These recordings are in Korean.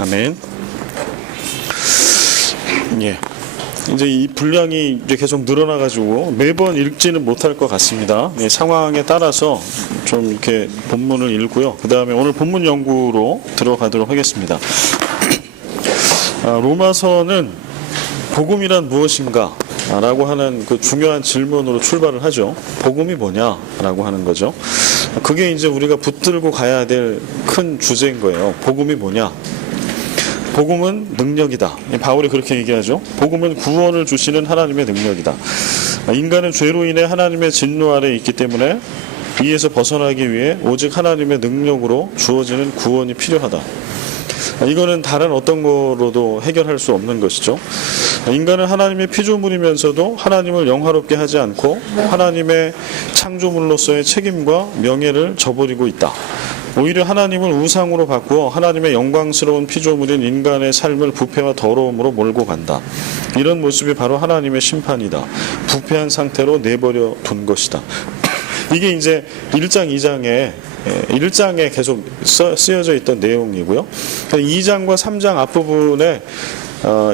아멘. 예. 이제 이 분량이 이제 계속 늘어나가지고 매번 읽지는 못할 것 같습니다. 예, 상황에 따라서 좀 이렇게 본문을 읽고요. 그 다음에 오늘 본문 연구로 들어가도록 하겠습니다. 로마서는 복음이란 무엇인가? 라고 하는 그 중요한 질문으로 출발을 하죠. 복음이 뭐냐라고 하는 거죠. 그게 이제 우리가 붙들고 가야 될 큰 주제인 거예요. 복음이 뭐냐? 복음은 능력이다. 바울이 그렇게 얘기하죠. 복음은 구원을 주시는 하나님의 능력이다. 인간은 죄로 인해 하나님의 진노 아래 있기 때문에 이에서 벗어나기 위해 오직 하나님의 능력으로 주어지는 구원이 필요하다. 이거는 다른 어떤 거로도 해결할 수 없는 것이죠. 인간은 하나님의 피조물이면서도 하나님을 영화롭게 하지 않고 하나님의 창조물로서의 책임과 명예를 저버리고 있다. 오히려 하나님을 우상으로 바꾸어 하나님의 영광스러운 피조물인 인간의 삶을 부패와 더러움으로 몰고 간다. 이런 모습이 바로 하나님의 심판이다. 부패한 상태로 내버려 둔 것이다. 이게 이제 1장, 1장에 계속 쓰여져 있던 내용이고요. 2장과 3장 앞부분에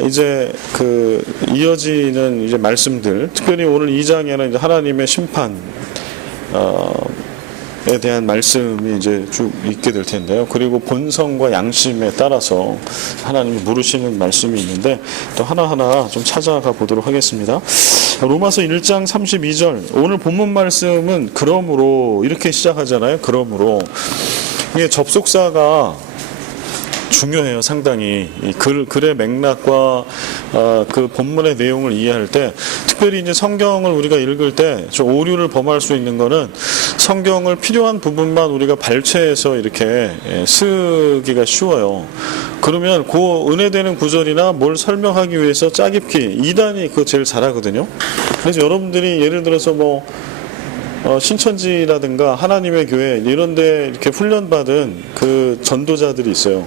이제 그 이어지는 이제 말씀들, 특별히 오늘 2장에는 이제 하나님의 심판 에 대한 말씀이 이제 쭉 있게 될 텐데요. 그리고 본성과 양심에 따라서 하나님이 물으시는 말씀이 있는데 또 하나하나 좀 찾아가 보도록 하겠습니다. 로마서 1장 32절 오늘 본문 말씀은 그러므로 이렇게 시작하잖아요. 그러므로 이게 접속사가 중요해요. 상당히 글의 맥락과 그 본문의 내용을 이해할 때 특별히 이제 성경을 우리가 읽을 때 좀 오류를 범할 수 있는 거는 성경을 필요한 부분만 우리가 발췌해서 이렇게 쓰기가 쉬워요. 그러면 그 은혜되는 구절이나 뭘 설명하기 위해서 짜깁기 이단이 그거 제일 잘하거든요. 그래서 여러분들이 예를 들어서 뭐 신천지라든가 하나님의 교회 이런데 이렇게 훈련받은 그 전도자들이 있어요.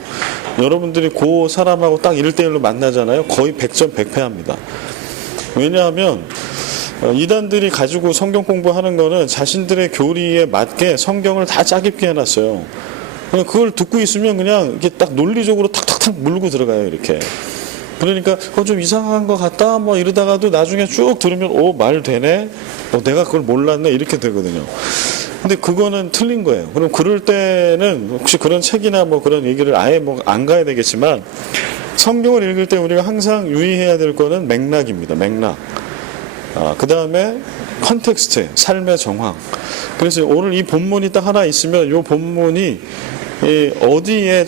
여러분들이 그 사람하고 딱 1대1로 만나잖아요. 거의 100점 100패합니다. 왜냐하면 이단들이 가지고 성경 공부하는 거는 자신들의 교리에 맞게 성경을 다 짜깁기 해놨어요. 그걸 듣고 있으면 그냥 이렇게 딱 논리적으로 탁탁탁 물고 들어가요. 이렇게. 그러니까 좀 이상한 것 같다 뭐 이러다가도 나중에 쭉 들으면 말 되네, 내가 그걸 몰랐네 이렇게 되거든요. 근데 그거는 틀린 거예요. 그럼 그럴 때는 혹시 그런 책이나 뭐 그런 얘기를 아예 뭐 안 가야 되겠지만 성경을 읽을 때 우리가 항상 유의해야 될 거는 맥락입니다. 맥락. 그 다음에 컨텍스트, 삶의 정황. 그래서 오늘 이 본문이 딱 하나 있으면 이 본문이 어디에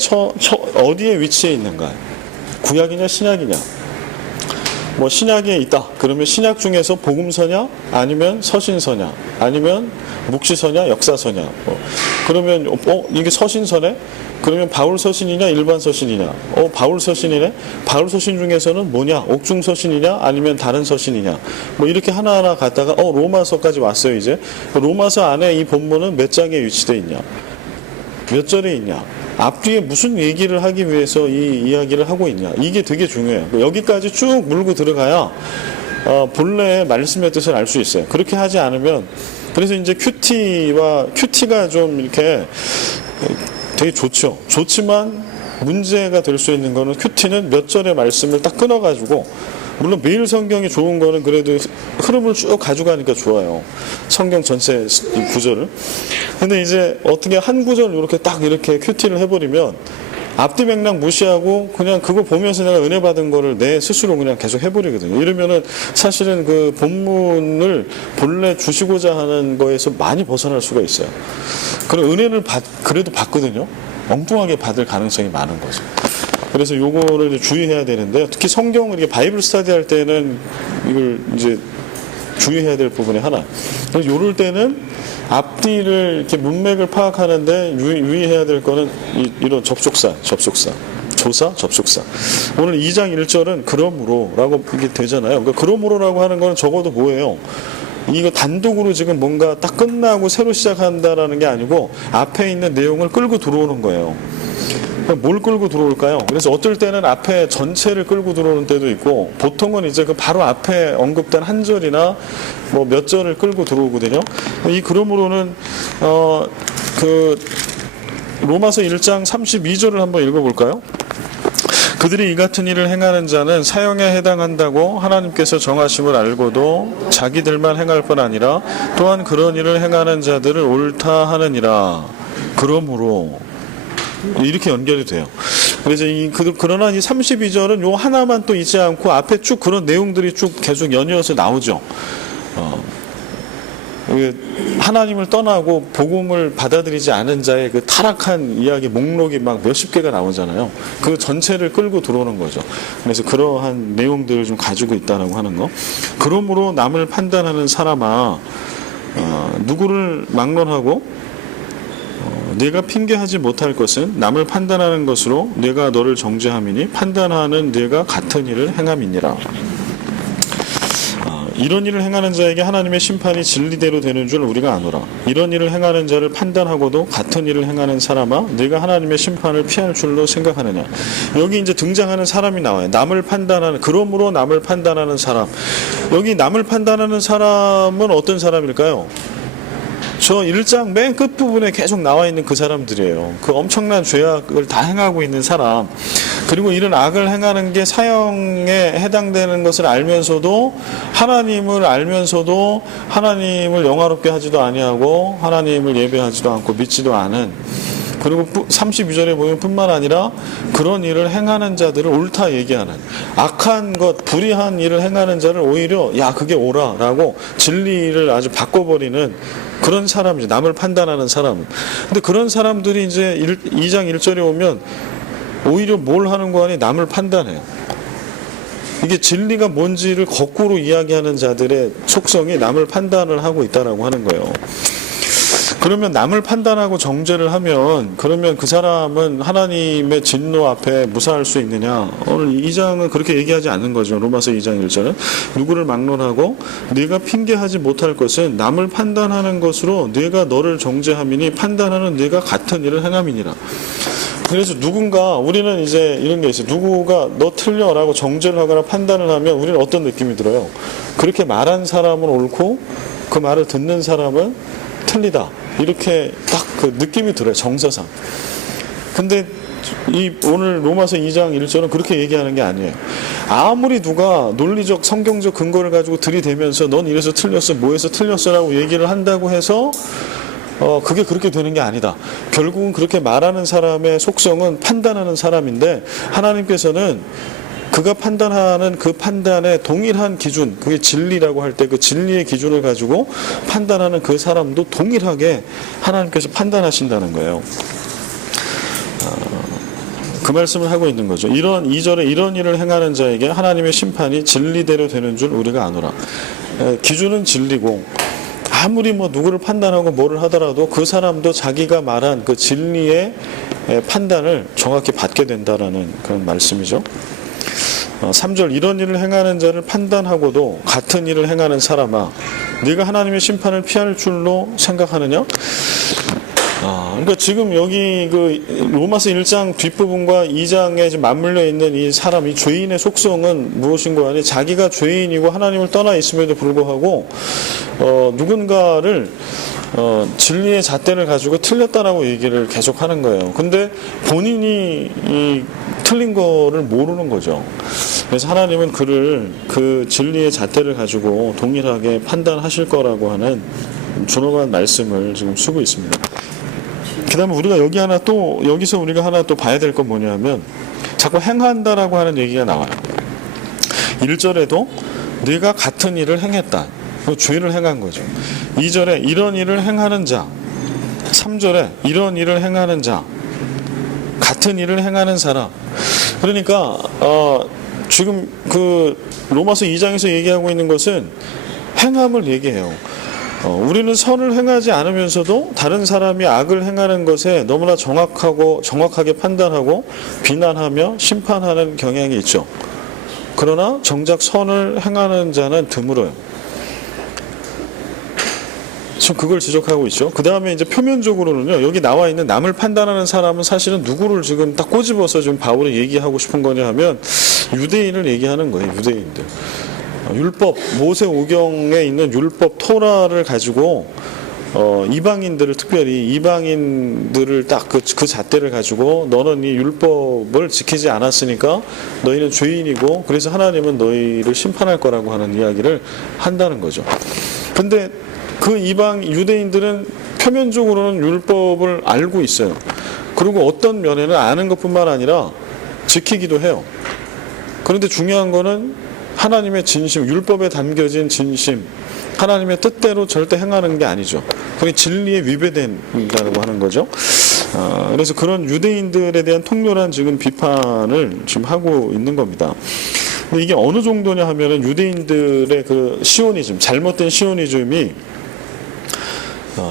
위치해 있는가. 구약이냐 신약이냐. 뭐 신약에 있다. 그러면 신약 중에서 복음서냐 아니면 서신서냐 아니면 묵시서냐 역사서냐. 그러면 이게 서신서네. 그러면 바울 서신이냐 일반 서신이냐. 바울 서신이네. 바울 서신 중에서는 뭐냐? 옥중 서신이냐 아니면 다른 서신이냐. 뭐 이렇게 하나하나 갔다가 로마서까지 왔어요. 이제 로마서 안에 이 본문은 몇 장에 위치되어 있냐, 몇 절에 있냐, 앞뒤에 무슨 얘기를 하기 위해서 이 이야기를 하고 있냐. 이게 되게 중요해요. 여기까지 쭉 물고 들어가야 본래의 말씀의 뜻을 알 수 있어요. 그렇게 하지 않으면, 그래서 이제 큐티가 좀 이렇게 되게 좋죠. 좋지만 문제가 될 수 있는 거는 큐티는 몇 절의 말씀을 딱 끊어가지고, 물론 매일 성경이 좋은 거는 그래도 흐름을 쭉 가져가니까 좋아요. 성경 전체 구절을. 근데 이제 어떻게 한 구절 이렇게 큐티를 해버리면 앞뒤 맥락 무시하고 그냥 그거 보면서 내가 은혜 받은 거를 내 스스로 그냥 계속 해버리거든요. 이러면은 사실은 그 본문을 본래 주시고자 하는 거에서 많이 벗어날 수가 있어요. 그런 은혜를 그래도 받거든요. 엉뚱하게 받을 가능성이 많은 거죠. 그래서 요거를 주의해야 되는데요. 특히 성경을 이렇게 바이블 스터디 할 때는 이걸 이제 주의해야 될 부분이 하나. 그래서 요럴 때는 앞뒤를 이렇게 문맥을 파악하는데 유의해야 될 거는 이런 접속사. 조사, 접속사. 오늘 2장 1절은 그러므로라고 이게 되잖아요. 그러니까 그러므로라고 하는 거는 적어도 뭐예요? 이거 단독으로 지금 뭔가 딱 끝나고 새로 시작한다라는 게 아니고 앞에 있는 내용을 끌고 들어오는 거예요. 뭘 끌고 들어올까요? 그래서 어떨 때는 앞에 전체를 끌고 들어오는 때도 있고, 보통은 이제 그 바로 앞에 언급된 한 절이나 뭐 몇 절을 끌고 들어오거든요. 이 그러므로는 그 로마서 1장 32절을 한번 읽어볼까요? 그들이 이 같은 일을 행하는 자는 사형에 해당한다고 하나님께서 정하심을 알고도 자기들만 행할 뿐 아니라 또한 그런 일을 행하는 자들을 옳다 하느니라. 그러므로 이렇게 연결이 돼요. 그래서 그러나 이 32절은 요 하나만 또 있지 않고 앞에 쭉 그런 내용들이 쭉 계속 연이어서 나오죠. 하나님을 떠나고 복음을 받아들이지 않은 자의 그 타락한 이야기 목록이 막 몇십 개가 나오잖아요. 그 전체를 끌고 들어오는 거죠. 그래서 그러한 내용들을 좀 가지고 있다라고 하는 거. 그러므로 남을 판단하는 사람아, 누구를 막론하고 네가 핑계하지 못할 것은 남을 판단하는 것으로 네가 너를 정죄함이니 판단하는 네가 같은 일을 행함이니라. 이런 일을 행하는 자에게 하나님의 심판이 진리대로 되는 줄 우리가 아노라. 이런 일을 행하는 자를 판단하고도 같은 일을 행하는 사람아, 네가 하나님의 심판을 피할 줄로 생각하느냐. 여기 이제 등장하는 사람이 나와요. 남을 판단하는, 그러므로 남을 판단하는 사람. 여기 남을 판단하는 사람은 어떤 사람일까요? 저 1장 맨 끝부분에 계속 나와 있는 그 사람들이에요. 그 엄청난 죄악을 다 행하고 있는 사람, 그리고 이런 악을 행하는 게 사형에 해당되는 것을 알면서도 하나님을 알면서도 하나님을 영화롭게 하지도 아니하고 하나님을 예배하지도 않고 믿지도 않은, 그리고 32절에 보면 뿐만 아니라 그런 일을 행하는 자들을 옳다 얘기하는, 악한 것, 불의한 일을 행하는 자를 오히려 야 그게 옳아라고 진리를 아주 바꿔버리는 그런 사람이죠. 남을 판단하는 사람. 근데 그런 사람들이 이제 2장 1절에 오면 오히려 뭘 하는 거 아니 남을 판단해요. 이게 진리가 뭔지를 거꾸로 이야기하는 자들의 속성이 남을 판단을 하고 있다라고 하는 거예요. 그러면 남을 판단하고 정죄를 하면 그러면 그 사람은 하나님의 진노 앞에 무사할 수 있느냐? 오늘 2장은 그렇게 얘기하지 않는 거죠. 로마서 2장 1절은 누구를 막론하고 네가 핑계하지 못할 것은 남을 판단하는 것으로 네가 너를 정죄함이니 판단하는 네가 같은 일을 행함이니라. 그래서 누군가, 우리는 이제 이런 게 있어요. 누구가 너 틀려라고 정죄를 하거나 판단을 하면 우리는 어떤 느낌이 들어요? 그렇게 말한 사람은 옳고 그 말을 듣는 사람은 틀리다. 이렇게 딱 그 느낌이 들어요. 정서상. 근데 오늘 로마서 2장 1절은 그렇게 얘기하는 게 아니에요. 아무리 누가 논리적 성경적 근거를 가지고 들이대면서 넌 이래서 틀렸어, 뭐해서 틀렸어라고 얘기를 한다고 해서 그게 그렇게 되는 게 아니다. 결국은 그렇게 말하는 사람의 속성은 판단하는 사람인데 하나님께서는 그가 판단하는 그 판단의 동일한 기준, 그게 진리라고 할 때 그 진리의 기준을 가지고 판단하는 그 사람도 동일하게 하나님께서 판단하신다는 거예요. 그 말씀을 하고 있는 거죠. 이런 2절에 이런 일을 행하는 자에게 하나님의 심판이 진리대로 되는 줄 우리가 아노라. 기준은 진리고 아무리 뭐 누구를 판단하고 뭐를 하더라도 그 사람도 자기가 말한 그 진리의 판단을 정확히 받게 된다라는 그런 말씀이죠. 3절 이런 일을 행하는 자를 판단하고도 같은 일을 행하는 사람아, 네가 하나님의 심판을 피할 줄로 생각하느냐? 그러니까 지금 여기 그 로마서 1장 뒷부분과 2장에 지금 맞물려 있는 이 사람, 이 죄인의 속성은 무엇인가 하니 자기가 죄인이고 하나님을 떠나 있음에도 불구하고 누군가를 진리의 잣대를 가지고 틀렸다라고 얘기를 계속 하는 거예요. 근데 본인이 이 틀린 거를 모르는 거죠. 그래서 하나님은 그를 그 진리의 잣대를 가지고 동일하게 판단하실 거라고 하는 준엄한 말씀을 지금 쓰고 있습니다. 그 다음에 우리가 여기서 우리가 하나 또 봐야 될 건 뭐냐면 자꾸 행한다라고 하는 얘기가 나와요. 1절에도 네가 같은 일을 행했다. 죄를 행한 거죠. 2절에 이런 일을 행하는 자, 3절에 이런 일을 행하는 자, 같은 일을 행하는 사람. 그러니까 지금 그 로마서 2장에서 얘기하고 있는 것은 행함을 얘기해요. 우리는 선을 행하지 않으면서도 다른 사람이 악을 행하는 것에 너무나 정확하게 판단하고 비난하며 심판하는 경향이 있죠. 그러나 정작 선을 행하는 자는 드물어요. 지금 그걸 지적하고 있죠. 그 다음에 이제 표면적으로는요, 여기 나와 있는 남을 판단하는 사람은 사실은 누구를 지금 딱 꼬집어서 지금 바울이 얘기하고 싶은 거냐 하면 유대인을 얘기하는 거예요. 유대인들. 율법, 모세 오경에 있는 율법 토라를 가지고 이방인들을 특별히 이방인들을 딱 그 잣대를 가지고 너는 이 율법을 지키지 않았으니까 너희는 죄인이고 그래서 하나님은 너희를 심판할 거라고 하는 이야기를 한다는 거죠. 근데 그 이방 유대인들은 표면적으로는 율법을 알고 있어요. 그리고 어떤 면에는 아는 것뿐만 아니라 지키기도 해요. 그런데 중요한 거는 하나님의 진심, 율법에 담겨진 진심, 하나님의 뜻대로 절대 행하는 게 아니죠. 그게 진리에 위배된다고 하는 거죠. 그래서 그런 유대인들에 대한 통렬한 지금 비판을 지금 하고 있는 겁니다. 근데 이게 어느 정도냐 하면은 유대인들의 그 시오니즘, 잘못된 시오니즘이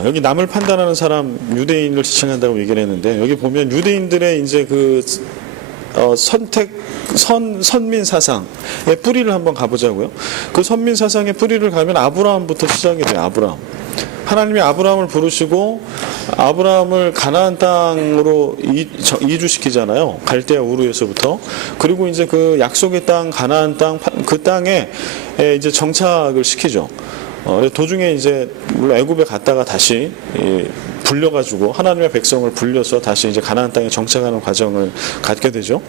여기 남을 판단하는 사람 유대인을 지칭한다고 얘기를 했는데 여기 보면 유대인들의 이제 그 선민 사상의 뿌리를 한번 가보자고요. 그 선민 사상의 뿌리를 가면 아브라함부터 시작이 돼요. 아브라함. 하나님이 아브라함을 부르시고 아브라함을 가나안 땅으로 이주시키잖아요. 갈대아 우르에서부터. 그리고 이제 그 약속의 땅, 가나안 땅, 그 땅에 이제 정착을 시키죠. 도중에 이제 물론 애굽에 갔다가 다시 불려가지고 하나님의 백성을 불려서 다시 이제 가나안 땅에 정착하는 과정을 갖게 되죠.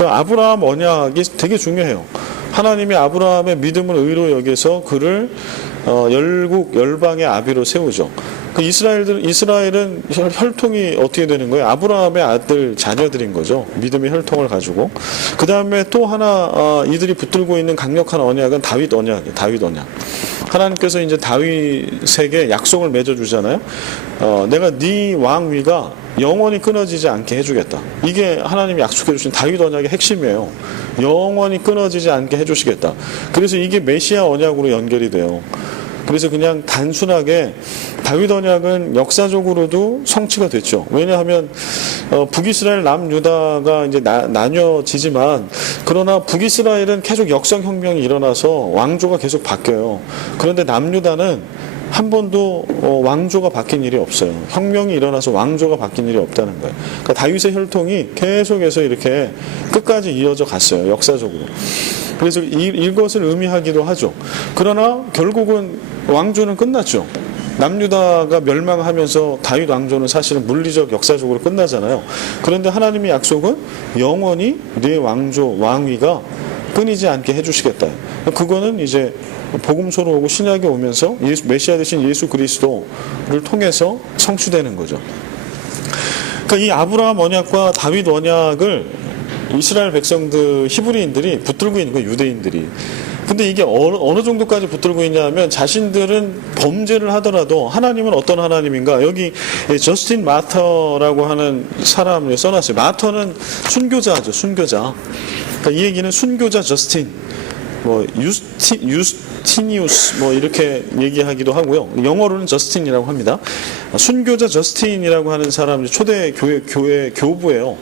아브라함 언약이 되게 중요해요. 하나님이 아브라함의 믿음을 의로 여겨서 그를 열국 열방의 아비로 세우죠. 그 이스라엘은 혈통이 어떻게 되는 거예요? 아브라함의 아들 자녀들인 거죠. 믿음의 혈통을 가지고. 그 다음에 또 하나 이들이 붙들고 있는 강력한 언약은 다윗 언약이에요. 다윗 언약. 하나님께서 이제 다윗에게 약속을 맺어주잖아요. 내가 네 왕위가 영원히 끊어지지 않게 해주겠다. 이게 하나님이 약속해 주신 다윗 언약의 핵심이에요. 영원히 끊어지지 않게 해주시겠다. 그래서 이게 메시아 언약으로 연결이 돼요. 그래서 그냥 단순하게 다윗 언약은 역사적으로도 성취가 됐죠. 왜냐하면 북이스라엘 남유다가 이제 나뉘어지지만 그러나 북이스라엘은 계속 역사혁명이 일어나서 왕조가 계속 바뀌어요. 그런데 남유다는 한 번도 왕조가 바뀐 일이 없어요. 혁명이 일어나서 왕조가 바뀐 일이 없다는 거예요. 그러니까 다윗의 혈통이 계속해서 이렇게 끝까지 이어져 갔어요. 역사적으로. 그래서 이것을 의미하기도 하죠. 그러나 결국은 왕조는 끝났죠. 남유다가 멸망하면서 다윗 왕조는 사실은 물리적 역사적으로 끝나잖아요. 그런데 하나님의 약속은 영원히 네 왕위가 끊이지 않게 해주시겠다. 그거는 이제 복음서로 오고 신약에 오면서 메시아 되신 예수 그리스도를 통해서 성취되는 거죠. 그러니까 이 아브라함 언약과 다윗 언약을 이스라엘 백성들, 히브리인들이 붙들고 있는 거예요. 유대인들이. 근데 이게 어느 정도까지 붙들고 있냐면 자신들은 범죄를 하더라도 하나님은 어떤 하나님인가? 여기 저스틴 마터라고 하는 사람을 써놨어요. 마터는 순교자죠. 순교자. 그러니까 이 얘기는 순교자 저스틴, 유스티니우스 이렇게 얘기하기도 하고요. 영어로는 저스틴이라고 합니다. 순교자 저스틴이라고 하는 사람이 초대 교회 교부예요.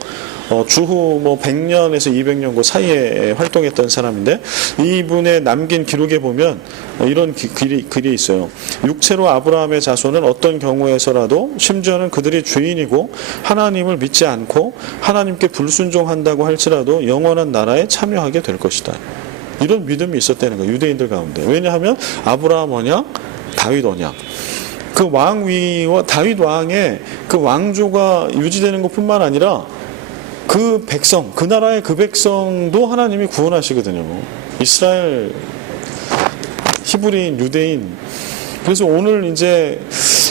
주후 100년에서 200년 그 사이에 활동했던 사람인데 이분의 남긴 기록에 보면 이런 글이 있어요. 육체로 아브라함의 자손은 어떤 경우에서라도 심지어는 그들이 죄인이고 하나님을 믿지 않고 하나님께 불순종한다고 할지라도 영원한 나라에 참여하게 될 것이다. 이런 믿음이 있었다는 거예요. 유대인들 가운데. 왜냐하면 아브라함 언약, 다윗 언약. 그 왕위와 다윗 왕의 그 왕조가 유지되는 것뿐만 아니라 그 백성, 그 나라의 그 백성도 하나님이 구원하시거든요. 이스라엘, 히브리인, 유대인. 그래서 오늘 이제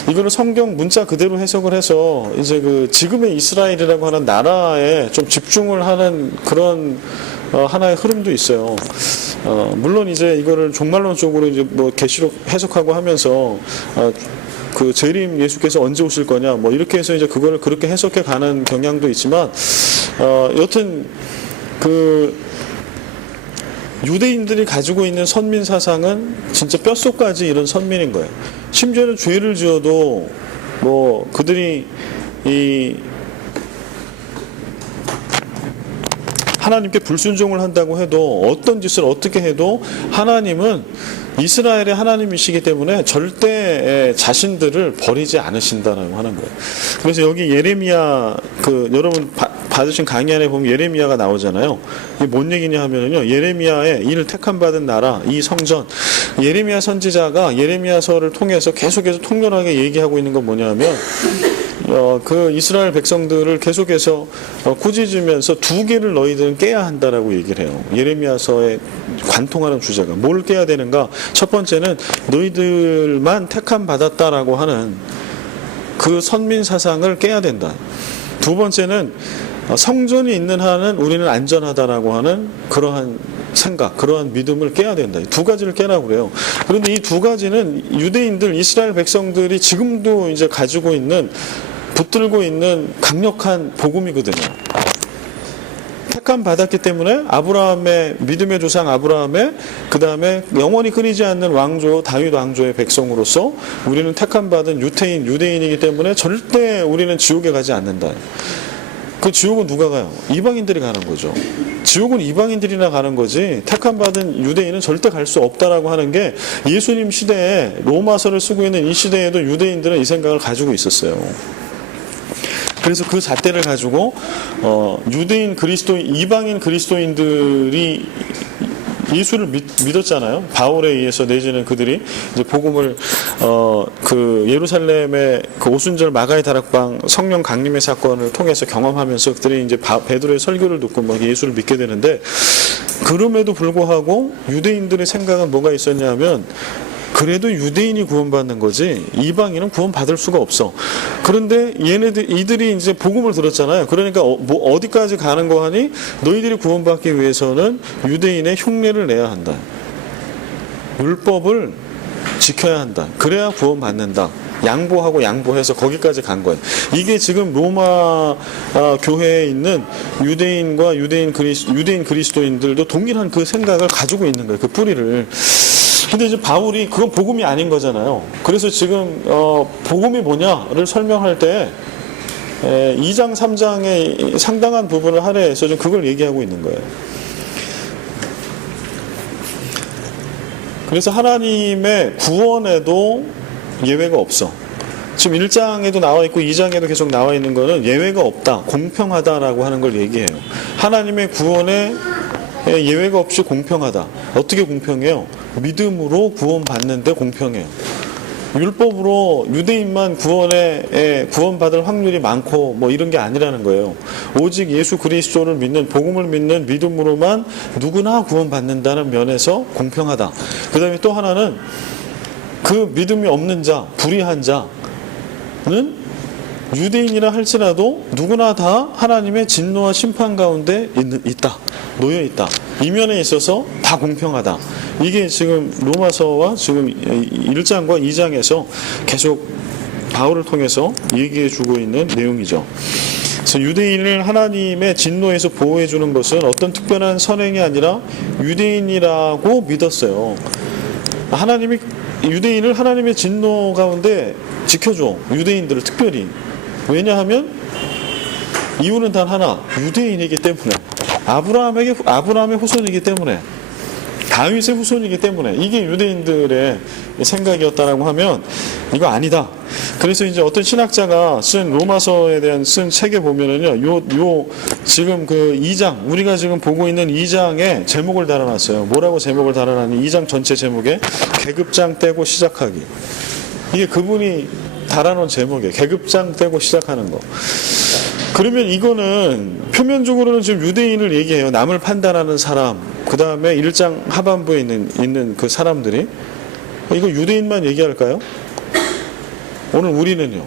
이거를 성경 문자 그대로 해석을 해서 이제 그 지금의 이스라엘이라고 하는 나라에 좀 집중을 하는 그런 하나의 흐름도 있어요. 물론 이제 이거를 종말론적으로 이제 계시록 해석하고 하면서 그 재림 예수께서 언제 오실 거냐 이렇게 해서 이제 그거를 그렇게 해석해 가는 경향도 있지만 여튼 그 유대인들이 가지고 있는 선민 사상은 진짜 뼛속까지 이런 선민인 거예요. 심지어는 죄를 지어도 그들이 이 하나님께 불순종을 한다고 해도 어떤 짓을 어떻게 해도 하나님은 이스라엘의 하나님이시기 때문에 절대 자신들을 버리지 않으신다라고 하는 거예요. 그래서 여기 예레미야 여러분 받으신 강의 안에 보면 예레미야가 나오잖아요. 이게 뭔 얘기냐 하면은요, 예레미야의 이를 택함 받은 나라, 이 성전, 예레미야 선지자가 예레미야서를 통해서 계속해서 통렬하게 얘기하고 있는 건 뭐냐면, 그 이스라엘 백성들을 계속해서 꾸짖으면서 두 개를 너희들은 깨야 한다라고 얘기를 해요. 예레미야서에 관통하는 주제가 뭘 깨야 되는가? 첫 번째는 너희들만 택함 받았다라고 하는 그 선민 사상을 깨야 된다. 두 번째는 성전이 있는 한은 우리는 안전하다라고 하는 그러한 생각, 그러한 믿음을 깨야 된다. 두 가지를 깨라고 그래요. 그런데 이 두 가지는 유대인들, 이스라엘 백성들이 지금도 이제 가지고 있는, 붙들고 있는 강력한 복음이거든요. 택함 받았기 때문에 아브라함의, 믿음의 조상 아브라함의, 그 다음에 영원히 끊이지 않는 왕조, 다윗 왕조의 백성으로서 우리는 택함 받은 유대인이기 때문에 절대 우리는 지옥에 가지 않는다. 그 지옥은 누가 가요? 이방인들이 가는 거죠. 지옥은 이방인들이나 가는 거지, 택함 받은 유대인은 절대 갈 수 없다라고 하는 게, 예수님 시대에 로마서를 쓰고 있는 이 시대에도 유대인들은 이 생각을 가지고 있었어요. 그래서 그 잣대를 가지고 유대인 그리스도인, 이방인 그리스도인들이 예수를 믿었잖아요. 바울에 의해서, 내지는 그들이 이제 복음을 그 예루살렘의 그 오순절 마가의 다락방 성령 강림의 사건을 통해서 경험하면서 그들이 이제 베드로의 설교를 듣고 막 예수를 믿게 되는데, 그럼에도 불구하고 유대인들의 생각은 뭐가 있었냐면, 그래도 유대인이 구원받는 거지 이방인은 구원받을 수가 없어. 그런데 이들이 이제 복음을 들었잖아요. 그러니까 뭐 어디까지 가는 거 하니, 너희들이 구원받기 위해서는 유대인의 흉내를 내야 한다. 율법을 지켜야 한다. 그래야 구원받는다. 양보해서 거기까지 간 거예요. 이게 지금 로마 교회에 있는 유대인과 유대인 그리스도인들도 동일한 그 생각을 가지고 있는 거예요. 그 뿌리를. 근데 이제 바울이 그건 복음이 아닌 거잖아요. 그래서 지금 복음이 뭐냐를 설명할 때 2장 3장의 상당한 부분을 할애해서 좀 그걸 얘기하고 있는 거예요. 그래서 하나님의 구원에도 예외가 없어. 지금 1장에도 나와 있고 2장에도 계속 나와 있는 거는 예외가 없다, 공평하다라고 하는 걸 얘기해요. 하나님의 구원에 예외가 없이 공평하다. 어떻게 공평해요? 믿음으로 구원받는데 공평해요. 율법으로 유대인만 구원받을 확률이 많고 뭐 이런 게 아니라는 거예요. 오직 예수 그리스도를 믿는, 복음을 믿는 믿음으로만 누구나 구원받는다는 면에서 공평하다. 그 다음에 또 하나는, 그 믿음이 없는 자, 불의한 자는 유대인이라 할지라도 누구나 다 하나님의 진노와 심판 가운데 있다. 놓여 있다. 이 면에 있어서 다 공평하다. 이게 지금 로마서와 지금 1장과 2장에서 계속 바울을 통해서 얘기해 주고 있는 내용이죠. 그래서 유대인을 하나님의 진노에서 보호해 주는 것은 어떤 특별한 선행이 아니라 유대인이라고 믿었어요. 하나님이 유대인을 하나님의 진노 가운데 지켜줘. 유대인들을 특별히. 왜냐하면 이유는 단 하나, 유대인이기 때문에, 아브라함의 후손이기 때문에, 다윗의 후손이기 때문에, 이게 유대인들의 생각이었다라고 하면 이거 아니다. 그래서 이제 어떤 신학자가 쓴 로마서에 대한 쓴 책에 보면은요, 지금 그 2장, 우리가 지금 보고 있는 2장에 제목을 달아놨어요. 뭐라고 제목을 달아놨니? 2장 전체 제목에 계급장 떼고 시작하기. 이게 그분이 달아놓은 제목이에요. 계급장 떼고 시작하는 거. 그러면 이거는 표면적으로는 지금 유대인을 얘기해요. 남을 판단하는 사람, 그 다음에 1장 하반부에 있는 그 사람들이, 이거 유대인만 얘기할까요? 오늘 우리는요,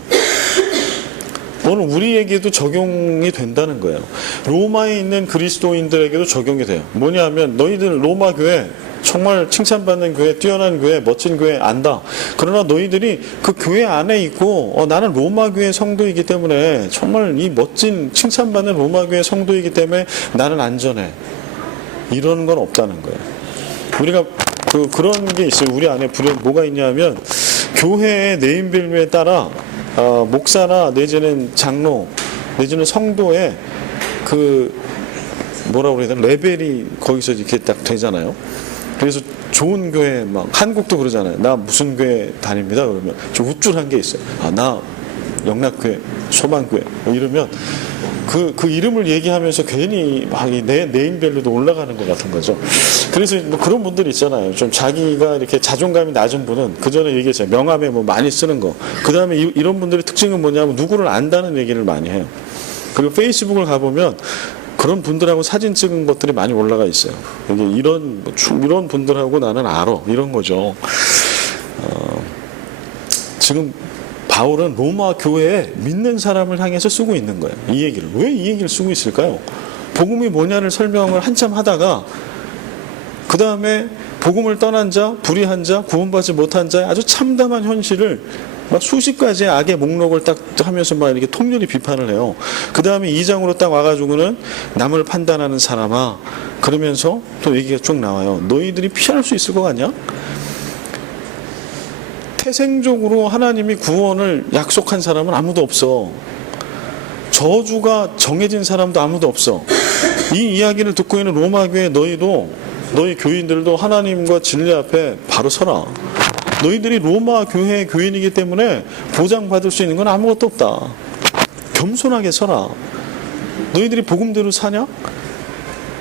오늘 우리에게도 적용이 된다는 거예요. 로마에 있는 그리스도인들에게도 적용이 돼요. 뭐냐 하면, 너희들 로마 교회 정말 칭찬받는 교회, 뛰어난 교회, 멋진 교회 안다. 그러나 너희들이 그 교회 안에 있고 나는 로마 교회 성도이기 때문에, 정말 이 멋진 칭찬받는 로마 교회 성도이기 때문에 나는 안전해. 이런 건 없다는 거예요. 우리가 그런 게 있어요. 우리 안에 뭐가 있냐면, 교회의 네임밸류에 따라 목사나 내지는 장로 내지는 성도의 그 뭐라고 그래야 되나, 레벨이 거기서 이렇게 딱 되잖아요. 그래서 좋은 교회, 막 한국도 그러잖아요. 나 무슨 교회 다닙니다. 그러면 좀 우쭐한 게 있어요. 나 영락교회, 소방교회 뭐 이러면 그 이름을 얘기하면서 괜히 막 내 네임밸류도 올라가는 것 같은 거죠. 그래서 뭐 그런 분들이 있잖아요. 좀 자기가 이렇게 자존감이 낮은 분은 그 전에 얘기했어요. 명함에 뭐 많이 쓰는 거. 그 다음에 이런 분들의 특징은 뭐냐면 누구를 안다는 얘기를 많이 해요. 그리고 페이스북을 가보면 그런 분들하고 사진 찍은 것들이 많이 올라가 있어요. 이런 분들하고 나는 알아. 이런 거죠. 지금 바울은 로마 교회에 믿는 사람을 향해서 쓰고 있는 거예요. 이 얘기를. 왜 이 얘기를 쓰고 있을까요? 복음이 뭐냐를 설명을 한참 하다가 그 다음에 복음을 떠난 자, 불의한 자, 구원받지 못한 자의 아주 참담한 현실을 막 수십 가지의 악의 목록을 딱 하면서 막 이렇게 통렬히 비판을 해요. 그 다음에 2장으로 딱 와가지고는 남을 판단하는 사람아 그러면서 또 얘기가 쭉 나와요. 너희들이 피할 수 있을 것 같냐? 태생적으로 하나님이 구원을 약속한 사람은 아무도 없어. 저주가 정해진 사람도 아무도 없어. 이 이야기를 듣고 있는 로마 교회 너희 교인들도 하나님과 진리 앞에 바로 서라. 너희들이 로마 교회의 교인이기 때문에 보장받을 수 있는 건 아무것도 없다. 겸손하게 서라. 너희들이 복음대로 사냐?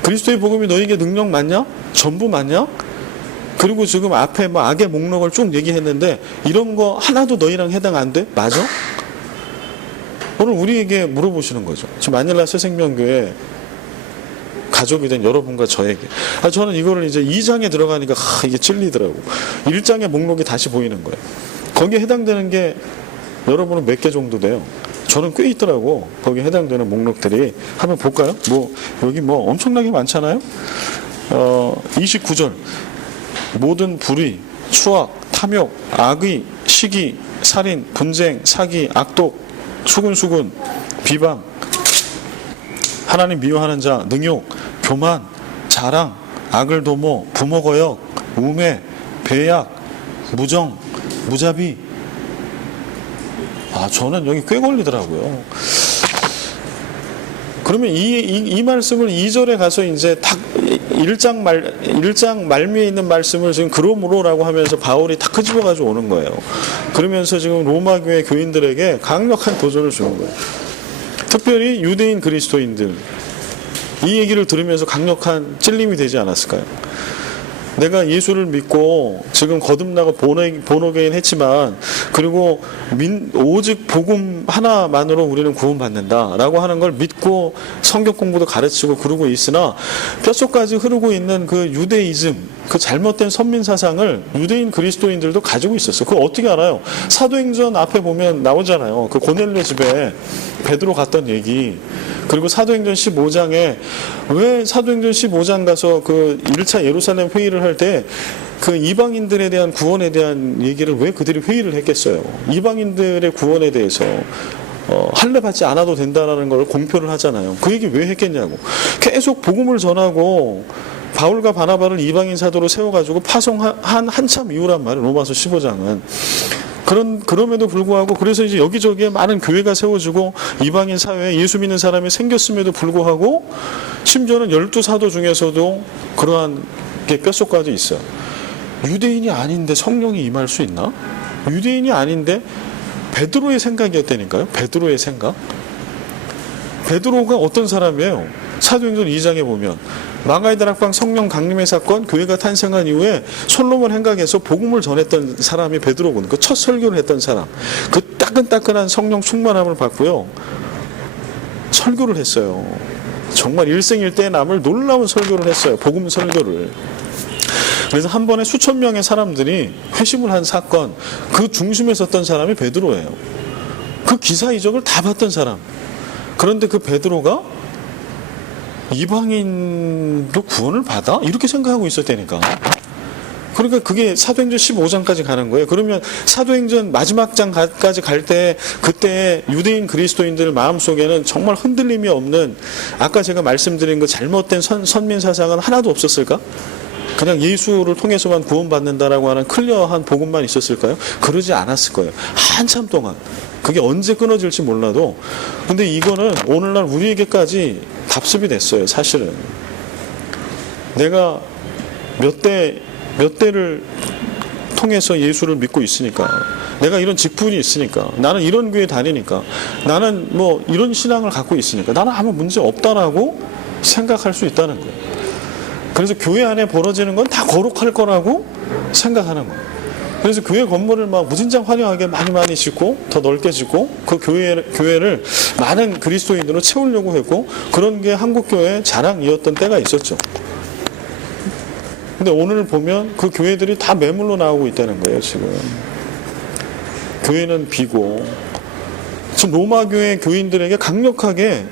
그리스도의 복음이 너희에게 능력 맞냐? 전부 맞냐? 그리고 지금 앞에 뭐 악의 목록을 쭉 얘기했는데 이런 거 하나도 너희랑 해당 안 돼? 맞아? 오늘 우리에게 물어보시는 거죠. 지금 마닐라 새생명교회 가족이 된 여러분과 저에게. 저는 이거를 이제 2장에 들어가니까 이게 찔리더라고. 1장의 목록이 다시 보이는 거예요. 거기에 해당되는 게 여러분은 몇 개 정도 돼요? 저는 꽤 있더라고. 거기에 해당되는 목록들이. 한번 볼까요? 여기 엄청나게 많잖아요. 29절. 모든 불의, 추악, 탐욕, 악의, 시기, 살인, 분쟁, 사기, 악독, 수군수군, 비방, 하나님 미워하는 자, 능욕, 교만, 자랑, 악을 도모, 부모거역, 우매, 배약, 무정, 무자비. 저는 여기 꽤 걸리더라고요. 그러면 이 말씀을 2절에 가서 이제 딱 1장 말미에 있는 말씀을 지금 그러므로라고 하면서 바울이 탁 끄집어가지고 오는 거예요. 그러면서 지금 로마 교회 교인들에게 강력한 도전을 주는 거예요. 특별히 유대인 그리스도인들 이 얘기를 들으면서 강력한 찔림이 되지 않았을까요? 내가 예수를 믿고 지금 거듭나고 본어게인 했지만 그리고 오직 복음 하나만으로 우리는 구원받는다라고 하는 걸 믿고 성경 공부도 가르치고 그러고 있으나 뼛속까지 흐르고 있는 그 유대이즘, 그 잘못된 선민 사상을 유대인 그리스도인들도 가지고 있었어요. 그걸 어떻게 알아요? 사도행전 앞에 보면 나오잖아요. 그 고넬료 집에 베드로 갔던 얘기. 그리고 사도행전 15장에 왜 사도행전 15장 가서 그 1차 예루살렘 회의를 할 때 그 이방인들에 대한 구원에 대한 얘기를 왜 그들이 회의를 했겠어요? 이방인들의 구원에 대해서 할례 받지 않아도 된다는 걸 공표를 하잖아요. 그 얘기 왜 했겠냐고. 계속 복음을 전하고 바울과 바나바를 이방인 사도로 세워가지고 파송한 한참 이후란 말이에요. 로마서 15장은. 그럼에도 불구하고 그래서 이제 여기저기에 많은 교회가 세워지고 이방인 사회에 예수 믿는 사람이 생겼음에도 불구하고 심지어는 12사도 중에서도 그러한 게 뼛속까지 있어요. 유대인이 아닌데 성령이 임할 수 있나? 유대인이 아닌데 베드로의 생각이었다니까요. 베드로의 생각. 베드로가 어떤 사람이에요? 사도행전 2장에 보면 마가의 다락방 성령 강림의 사건, 교회가 탄생한 이후에 솔로몬 행각에서 복음을 전했던 사람이 베드로군. 그 첫 설교를 했던 사람. 그 따끈따끈한 성령 충만함을 받고요. 설교를 했어요. 정말 일생일대에 남을 놀라운 설교를 했어요. 복음 설교를. 그래서 한 번에 수천 명의 사람들이 회심을 한 사건, 그 중심에 섰던 사람이 베드로예요. 그 기사 이적을 다 봤던 사람. 그런데 그 베드로가 이방인도 구원을 받아? 이렇게 생각하고 있었다니까. 그러니까 그게 사도행전 15장까지 가는 거예요. 그러면 사도행전 마지막 장까지 갈 때 그때 유대인 그리스도인들 마음속에는 정말 흔들림이 없는 아까 제가 말씀드린 그 잘못된 선민 사상은 하나도 없었을까? 그냥 예수를 통해서만 구원받는다라고 하는 클리어한 복음만 있었을까요? 그러지 않았을 거예요. 한참 동안. 그게 언제 끊어질지 몰라도. 근데 이거는 오늘날 우리에게까지 답습이 됐어요. 사실은. 내가 몇 대를 통해서 예수를 믿고 있으니까. 내가 이런 직분이 있으니까, 나는 이런 교회 다니니까, 나는 뭐 이런 신앙을 갖고 있으니까 나는 아무 문제 없다라고 생각할 수 있다는 거예요. 그래서 교회 안에 벌어지는 건 다 거룩할 거라고 생각하는 거예요. 그래서 교회 건물을 막 무진장 화려하게 많이 짓고 더 넓게 짓고 그 교회를 많은 그리스도인으로 채우려고 했고, 그런 게 한국교회의 자랑이었던 때가 있었죠. 근데 오늘 보면 그 교회들이 다 매물로 나오고 있다는 거예요. 지금 교회는 비고, 지금 로마 교회 교인들에게 강력하게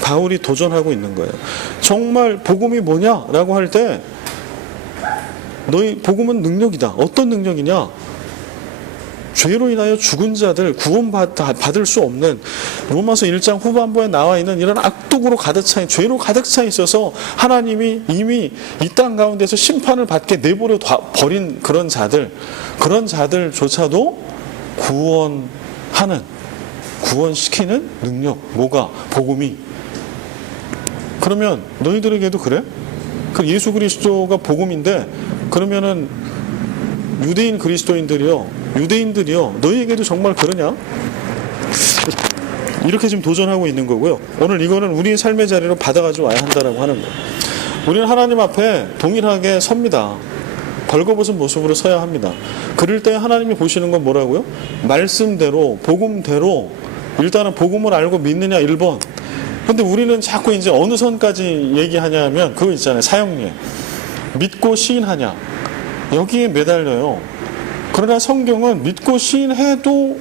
바울이 도전하고 있는 거예요. 정말 복음이 뭐냐라고 할 때, 너희 복음은 능력이다. 어떤 능력이냐? 죄로 인하여 죽은 자들 구원받을 수 없는, 로마서 1장 후반부에 나와 있는 이런 악독으로 가득 차, 죄로 가득 차 있어서 하나님이 이미 이 땅 가운데서 심판을 받게 내버려 버린 그런 자들조차도 구원시키는 능력, 뭐가? 복음이. 그러면 너희들에게도 그래? 그 예수 그리스도가 복음인데, 그러면은 유대인들이요 너희에게도 정말 그러냐? 이렇게 지금 도전하고 있는 거고요. 오늘 이거는 우리의 삶의 자리로 받아가지고 와야 한다라고 하는 거예요. 우리는 하나님 앞에 동일하게 섭니다. 벌거벗은 모습으로 서야 합니다. 그럴 때 하나님이 보시는 건 뭐라고요? 말씀대로, 복음대로. 일단은 복음을 알고 믿느냐 1번. 근데 우리는 자꾸 이제 어느 선까지 얘기하냐면 그거 있잖아요. 사형리에 믿고 시인하냐, 여기에 매달려요. 그러나 성경은 믿고 시인해도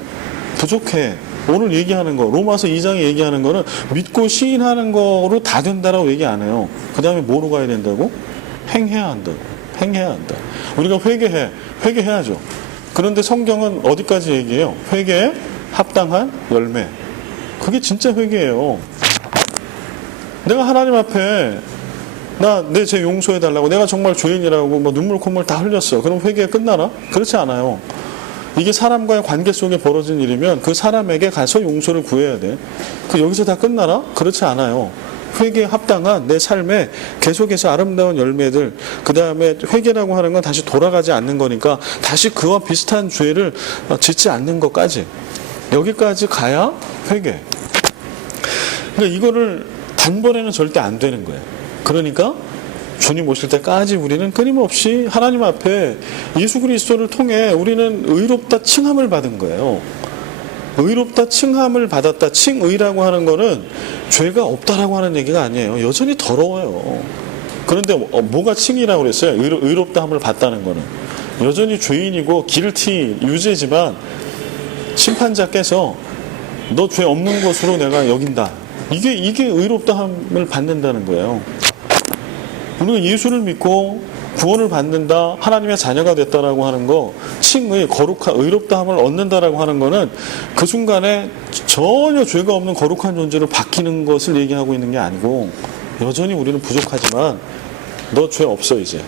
부족해. 오늘 얘기하는 거, 로마서 2장에 얘기하는 거는 믿고 시인하는 거로 다 된다라고 얘기 안 해요. 그 다음에 뭐로 가야 된다고? 행해야 한다. 우리가 회개해야죠. 그런데 성경은 어디까지 얘기해요? 회개에 합당한 열매. 그게 진짜 회개예요. 내가 하나님 앞에 내 죄 용서해달라고, 내가 정말 죄인이라고 뭐 눈물 콧물 다 흘렸어. 그럼 회개가 끝나나? 그렇지 않아요. 이게 사람과의 관계 속에 벌어진 일이면 그 사람에게 가서 용서를 구해야 돼. 여기서 다 끝나나? 그렇지 않아요. 회개에 합당한 내 삶에 계속해서 아름다운 열매들, 그 다음에 회개라고 하는 건 다시 돌아가지 않는 거니까 다시 그와 비슷한 죄를 짓지 않는 것까지, 여기까지 가야 회개. 그러니까 이거를 단번에는 절대 안 되는 거예요. 그러니까 주님 오실 때까지 우리는 끊임없이 하나님 앞에 예수 그리스도를 통해 우리는 의롭다 칭함을 받은 거예요. 의롭다 칭함을 받았다. 칭의라고 하는 거는 죄가 없다라고 하는 얘기가 아니에요. 여전히 더러워요. 그런데 뭐가 칭이라고 그랬어요? 의롭다함을 받다는 거는 여전히 죄인이고 길티 유죄지만 심판자께서 너 죄 없는 것으로 내가 여긴다. 이게 의롭다함을 받는다는 거예요. 우리가 예수를 믿고 구원을 받는다, 하나님의 자녀가 됐다라고 하는 거, 칭의, 거룩한, 의롭다함을 얻는다라고 하는 거는 그 순간에 전혀 죄가 없는 거룩한 존재로 바뀌는 것을 얘기하고 있는 게 아니고, 여전히 우리는 부족하지만 너 죄 없어 이제.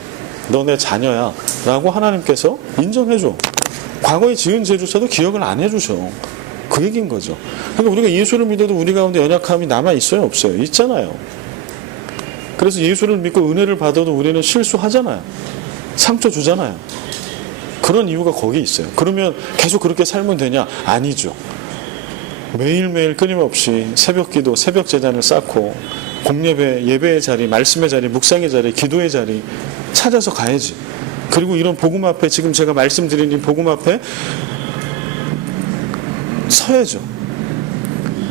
너 내 자녀야 라고 하나님께서 인정해줘. 과거에 지은 죄조차도 기억을 안 해주셔. 그 얘기인 거죠. 그러니까 우리가 예수를 믿어도 우리 가운데 연약함이 남아있어요? 없어요? 있잖아요. 그래서 예수를 믿고 은혜를 받아도 우리는 실수하잖아요. 상처 주잖아요. 그런 이유가 거기 있어요. 그러면 계속 그렇게 살면 되냐? 아니죠. 매일매일 끊임없이 새벽기도, 새벽제단을 쌓고 공예배, 예배의 자리, 말씀의 자리, 묵상의 자리, 기도의 자리 찾아서 가야지. 그리고 이런 복음 앞에, 지금 제가 말씀드린 이 복음 앞에 서야죠.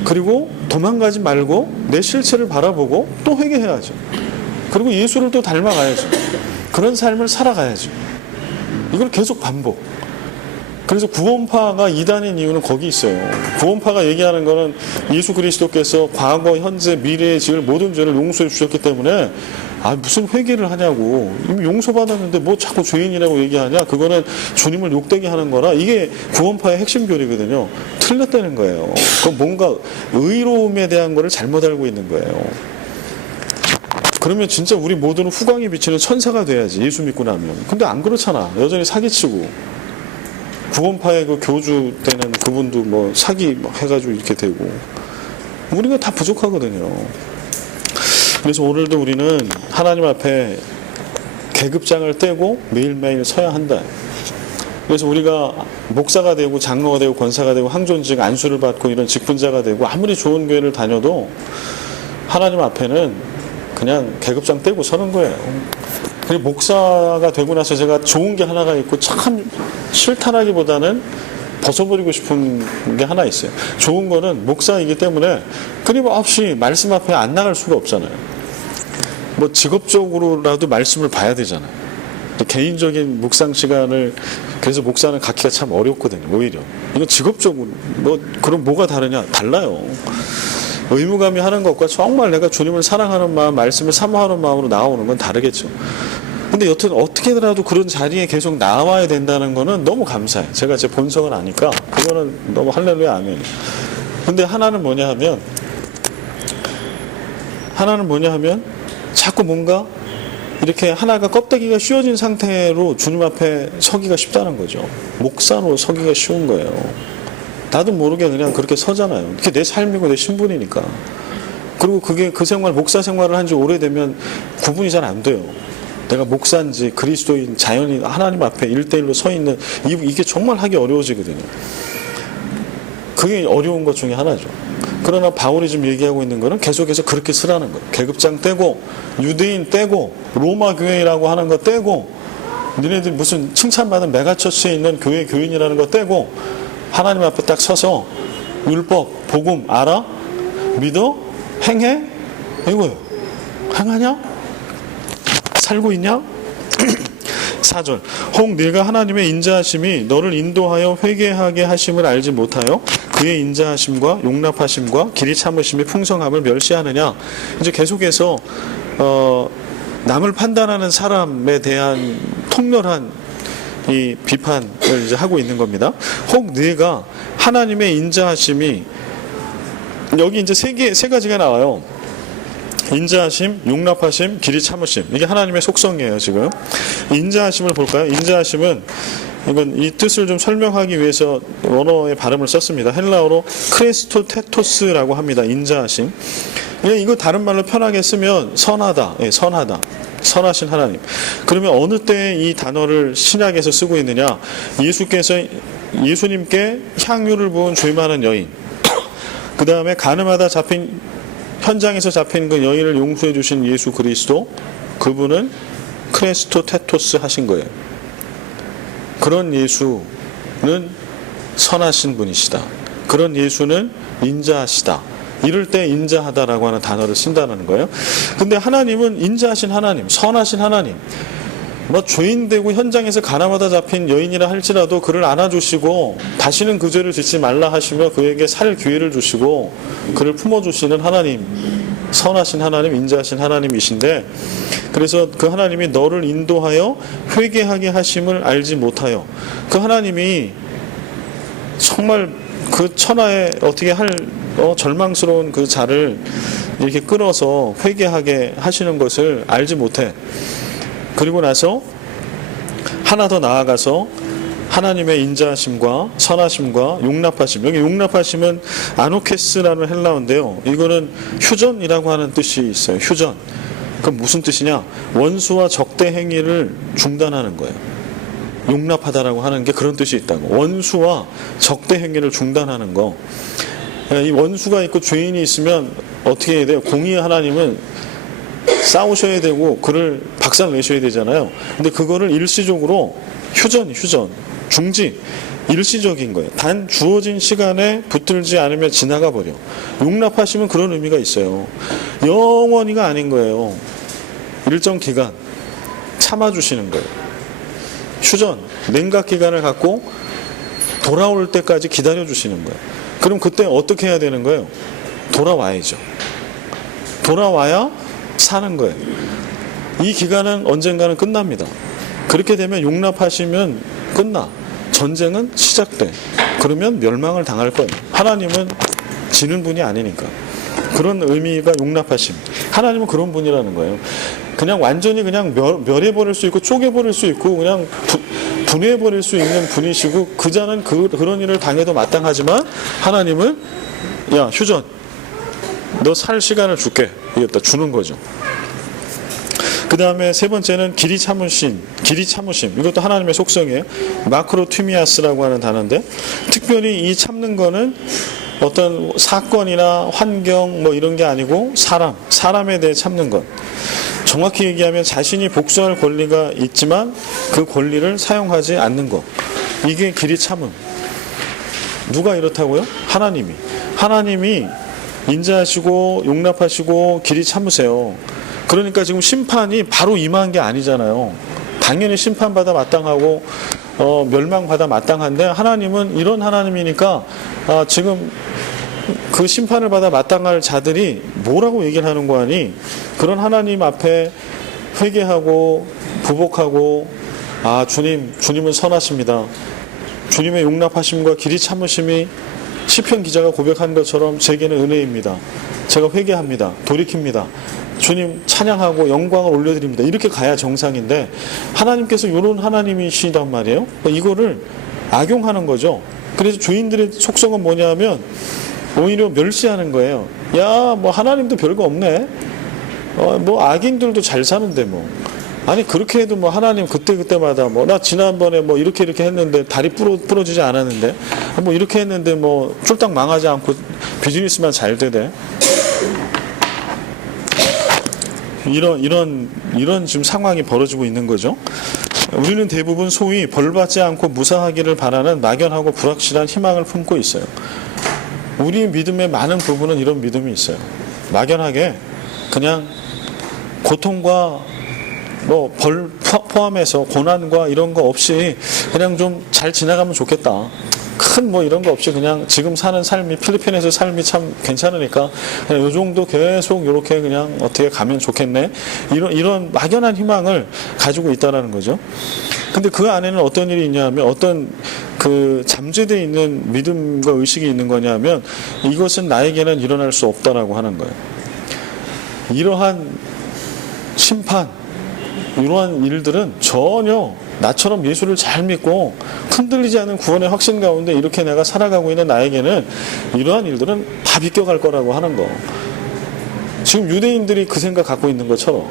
그리고 도망가지 말고 내 실체를 바라보고 또 회개해야죠. 그리고 예수를 또 닮아가야죠. 그런 삶을 살아가야죠. 이걸 계속 반복. 그래서 구원파가 이단인 이유는 거기 있어요. 구원파가 얘기하는 거는 예수 그리스도께서 과거, 현재, 미래에 지을 모든 죄를 용서해 주셨기 때문에 무슨 회개를 하냐고, 이미 용서받았는데 뭐 자꾸 죄인이라고 얘기하냐, 그거는 주님을 욕되게 하는 거라. 이게 구원파의 핵심 교리거든요. 틀렸다는 거예요. 그건 뭔가 의로움에 대한 거를 잘못 알고 있는 거예요. 그러면 진짜 우리 모두는 후광이 비치는 천사가 돼야지, 예수 믿고 나면. 근데 안 그렇잖아. 여전히 사기치고, 구원파의 그 교주 때는 그분도 뭐 사기 해가지고 이렇게 되고, 우리가 다 부족하거든요. 그래서 오늘도 우리는 하나님 앞에 계급장을 떼고 매일매일 서야 한다. 그래서 우리가 목사가 되고 장로가 되고 권사가 되고 항존직 안수를 받고 이런 직분자가 되고 아무리 좋은 교회를 다녀도 하나님 앞에는 그냥 계급장 떼고 서는 거예요. 그리고 목사가 되고 나서 제가 좋은 게 하나가 있고 참 실탄하기보다는 벗어버리고 싶은 게 하나 있어요. 좋은 거는 목사이기 때문에 끊임없이 말씀 앞에 안 나갈 수가 없잖아요. 뭐 직업적으로라도 말씀을 봐야 되잖아요. 개인적인 묵상 시간을, 그래서 목사는 갖기가 참 어렵거든요. 오히려 이건 직업적으로 뭐 그럼 뭐가 다르냐? 달라요. 의무감이 하는 것과 정말 내가 주님을 사랑하는 마음, 말씀을 사모하는 마음으로 나오는 건 다르겠죠. 근데 여튼 어떻게라도 그런 자리에 계속 나와야 된다는 거는 너무 감사해요. 제가 제 본성은 아니까 그거는 너무 할렐루야 아멘. 근데 하나는 뭐냐 하면 자꾸 뭔가 이렇게 하나가 껍데기가 씌워진 상태로 주님 앞에 서기가 쉽다는 거죠. 목사로 서기가 쉬운 거예요. 나도 모르게 그냥 그렇게 서잖아요. 그게 내 삶이고 내 신분이니까. 그리고 그게 그 생활, 목사 생활을 한 지 오래되면 구분이 잘 안 돼요. 내가 목사인지 그리스도인, 자연인, 하나님 앞에 1대1로 서 있는, 이게 정말 하기 어려워지거든요. 그게 어려운 것 중에 하나죠. 그러나 바울이 지금 얘기하고 있는 거는 계속해서 그렇게 쓰라는 거예요. 계급장 떼고, 유대인 떼고, 로마 교회라고 하는 거 떼고, 니네들 무슨 칭찬받은 메가처치에 있는 교회 교인이라는 거 떼고, 하나님 앞에 딱 서서 율법, 복음 알아? 믿어? 행해? 이거요. 행하냐? 살고 있냐? 4절. 혹 네가 하나님의 인자하심이 너를 인도하여 회개하게 하심을 알지 못하여 그의 인자하심과 용납하심과 길이 참으심이 풍성함을 멸시하느냐. 이제 계속해서 남을 판단하는 사람에 대한 통렬한 이 비판을 이제 하고 있는 겁니다. 혹 네가 하나님의 인자하심이, 여기 이제 세 가지가 나와요. 인자하심, 용납하심, 길이 참으심. 이게 하나님의 속성이에요, 지금. 인자하심을 볼까요? 인자하심은, 이건 이 뜻을 좀 설명하기 위해서 원어의 발음을 썼습니다. 헬라어로 크레스토테토스라고 합니다. 인자하심. 이거 다른 말로 편하게 쓰면 선하다. 예, 선하다. 선하신 하나님. 그러면 어느 때에 이 단어를 신약에서 쓰고 있느냐? 예수님께 향유를 부은 죄 많은 여인. 그 다음에 가늠하다 현장에서 잡힌 그 여인을 용서해 주신 예수 그리스도, 그분은 크레스토테토스 하신 거예요. 그런 예수는 선하신 분이시다. 그런 예수는 인자하시다. 이럴 때 인자하다라고 하는 단어를 쓴다는 거예요. 근데 하나님은 인자하신 하나님, 선하신 하나님, 뭐 죄인 되고 현장에서 가늠하다 잡힌 여인이라 할지라도 그를 안아주시고 다시는 그 죄를 짓지 말라 하시며 그에게 살 기회를 주시고 그를 품어주시는 하나님, 선하신 하나님, 인자하신 하나님이신데, 그래서 그 하나님이 너를 인도하여 회개하게 하심을 알지 못하여, 그 하나님이 정말 그 천하에 어떻게 할 절망스러운 그 자를 이렇게 끌어서 회개하게 하시는 것을 알지 못해. 그리고 나서 하나 더 나아가서 하나님의 인자하심과 선하심과 용납하심. 여기 용납하심은 아노케스라는 헬라어인데요. 이거는 휴전이라고 하는 뜻이 있어요. 휴전. 그럼 무슨 뜻이냐? 원수와 적대 행위를 중단하는 거예요. 용납하다라고 하는 게 그런 뜻이 있다고. 원수와 적대 행위를 중단하는 거. 이 원수가 있고 죄인이 있으면 어떻게 해야 돼요? 공의의 하나님은 싸우셔야 되고 그를 박살내셔야 되잖아요. 근데 그거를 일시적으로 휴전, 중지, 일시적인 거예요. 단 주어진 시간에 붙들지 않으면 지나가 버려. 용납하시면 그런 의미가 있어요. 영원히가 아닌 거예요. 일정 기간 참아주시는 거예요. 휴전, 냉각 기간을 갖고 돌아올 때까지 기다려주시는 거예요. 그럼 그때 어떻게 해야 되는 거예요? 돌아와야죠. 돌아와야 사는 거예요. 이 기간은 언젠가는 끝납니다. 그렇게 되면 용납하시면 끝나. 전쟁은 시작돼. 그러면 멸망을 당할 거예요. 하나님은 지는 분이 아니니까. 그런 의미가 용납하심. 하나님은 그런 분이라는 거예요. 그냥 완전히 그냥 멸해버릴 수 있고 쪼개버릴 수 있고 그냥 분해해버릴 수 있는 분이시고, 그 자는 그런 일을 당해도 마땅하지만 하나님은 야 휴전, 너 살 시간을 줄게. 이겼다 주는 거죠. 그 다음에 세 번째는 길이 참으심. 이것도 하나님의 속성이에요. 마크로투미아스라고 하는 단어인데, 특별히 이 참는 거는 어떤 사건이나 환경 뭐 이런 게 아니고 사람에 대해 참는 것. 정확히 얘기하면 자신이 복수할 권리가 있지만 그 권리를 사용하지 않는 것. 이게 길이 참음. 누가 이렇다고요? 하나님이 인자하시고 용납하시고 길이 참으세요. 그러니까 지금 심판이 바로 임한 게 아니잖아요. 당연히 심판받아 마땅하고 멸망받아 마땅한데, 하나님은 이런 하나님이니까 지금 그 심판을 받아 마땅할 자들이 뭐라고 얘기를 하는 거 아니? 그런 하나님 앞에 회개하고 부복하고, 주님은 선하십니다. 주님의 용납하심과 길이 참으심이 시편 기자가 고백한 것처럼 제게는 은혜입니다. 제가 회개합니다. 돌이킵니다. 주님 찬양하고 영광을 올려드립니다. 이렇게 가야 정상인데, 하나님께서 이런 하나님이시단 말이에요. 이거를 악용하는 거죠. 그래서 주인들의 속성은 뭐냐면 오히려 멸시하는 거예요. 야, 뭐 하나님도 별거 없네. 뭐 악인들도 잘 사는데 뭐. 아니 그렇게 해도 뭐 하나님 그때마다 뭐 나 지난번에 뭐 이렇게 했는데 다리 부러지지 않았는데, 뭐 이렇게 했는데 뭐 쫄딱 망하지 않고 비즈니스만 잘 되대. 이런 지금 상황이 벌어지고 있는 거죠. 우리는 대부분 소위 벌받지 않고 무사하기를 바라는 막연하고 불확실한 희망을 품고 있어요. 우리 믿음의 많은 부분은 이런 믿음이 있어요. 막연하게 그냥 고통과 뭐 벌 포함해서 고난과 이런 거 없이 그냥 좀 잘 지나가면 좋겠다. 큰 뭐 이런 거 없이 그냥 지금 사는 삶이, 필리핀에서 삶이 참 괜찮으니까 그냥 요 정도 계속 이렇게 그냥 어떻게 가면 좋겠네. 이런 막연한 희망을 가지고 있다라는 거죠. 근데 그 안에는 어떤 일이 있냐면, 어떤 그 잠재되어 있는 믿음과 의식이 있는 거냐면, 이것은 나에게는 일어날 수 없다라고 하는 거예요. 이러한 심판, 이러한 일들은 전혀 나처럼 예수를 잘 믿고 흔들리지 않은 구원의 확신 가운데 이렇게 내가 살아가고 있는 나에게는 이러한 일들은 다 비껴갈 거라고 하는 거. 지금 유대인들이 그 생각 갖고 있는 것처럼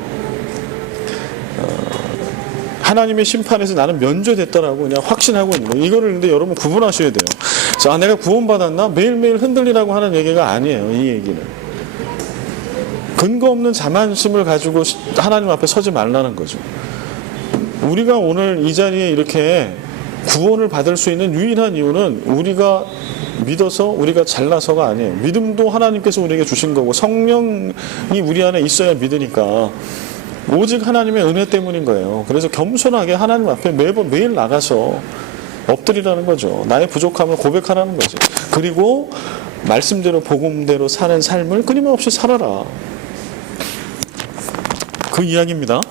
하나님의 심판에서 나는 면제됐다라고 그냥 확신하고 있는 거예요. 이거를 근데 여러분 구분하셔야 돼요. 자, 내가 구원받았나? 매일매일 흔들리라고 하는 얘기가 아니에요. 이 얘기는 근거 없는 자만심을 가지고 하나님 앞에 서지 말라는 거죠. 우리가 오늘 이 자리에 이렇게 구원을 받을 수 있는 유일한 이유는 우리가 믿어서 우리가 잘나서가 아니에요. 믿음도 하나님께서 우리에게 주신 거고, 성령이 우리 안에 있어야 믿으니까 오직 하나님의 은혜 때문인 거예요. 그래서 겸손하게 하나님 앞에 매일 나가서 엎드리라는 거죠. 나의 부족함을 고백하라는 거죠. 그리고 말씀대로 복음대로 사는 삶을 끊임없이 살아라. 그 이야기입니다.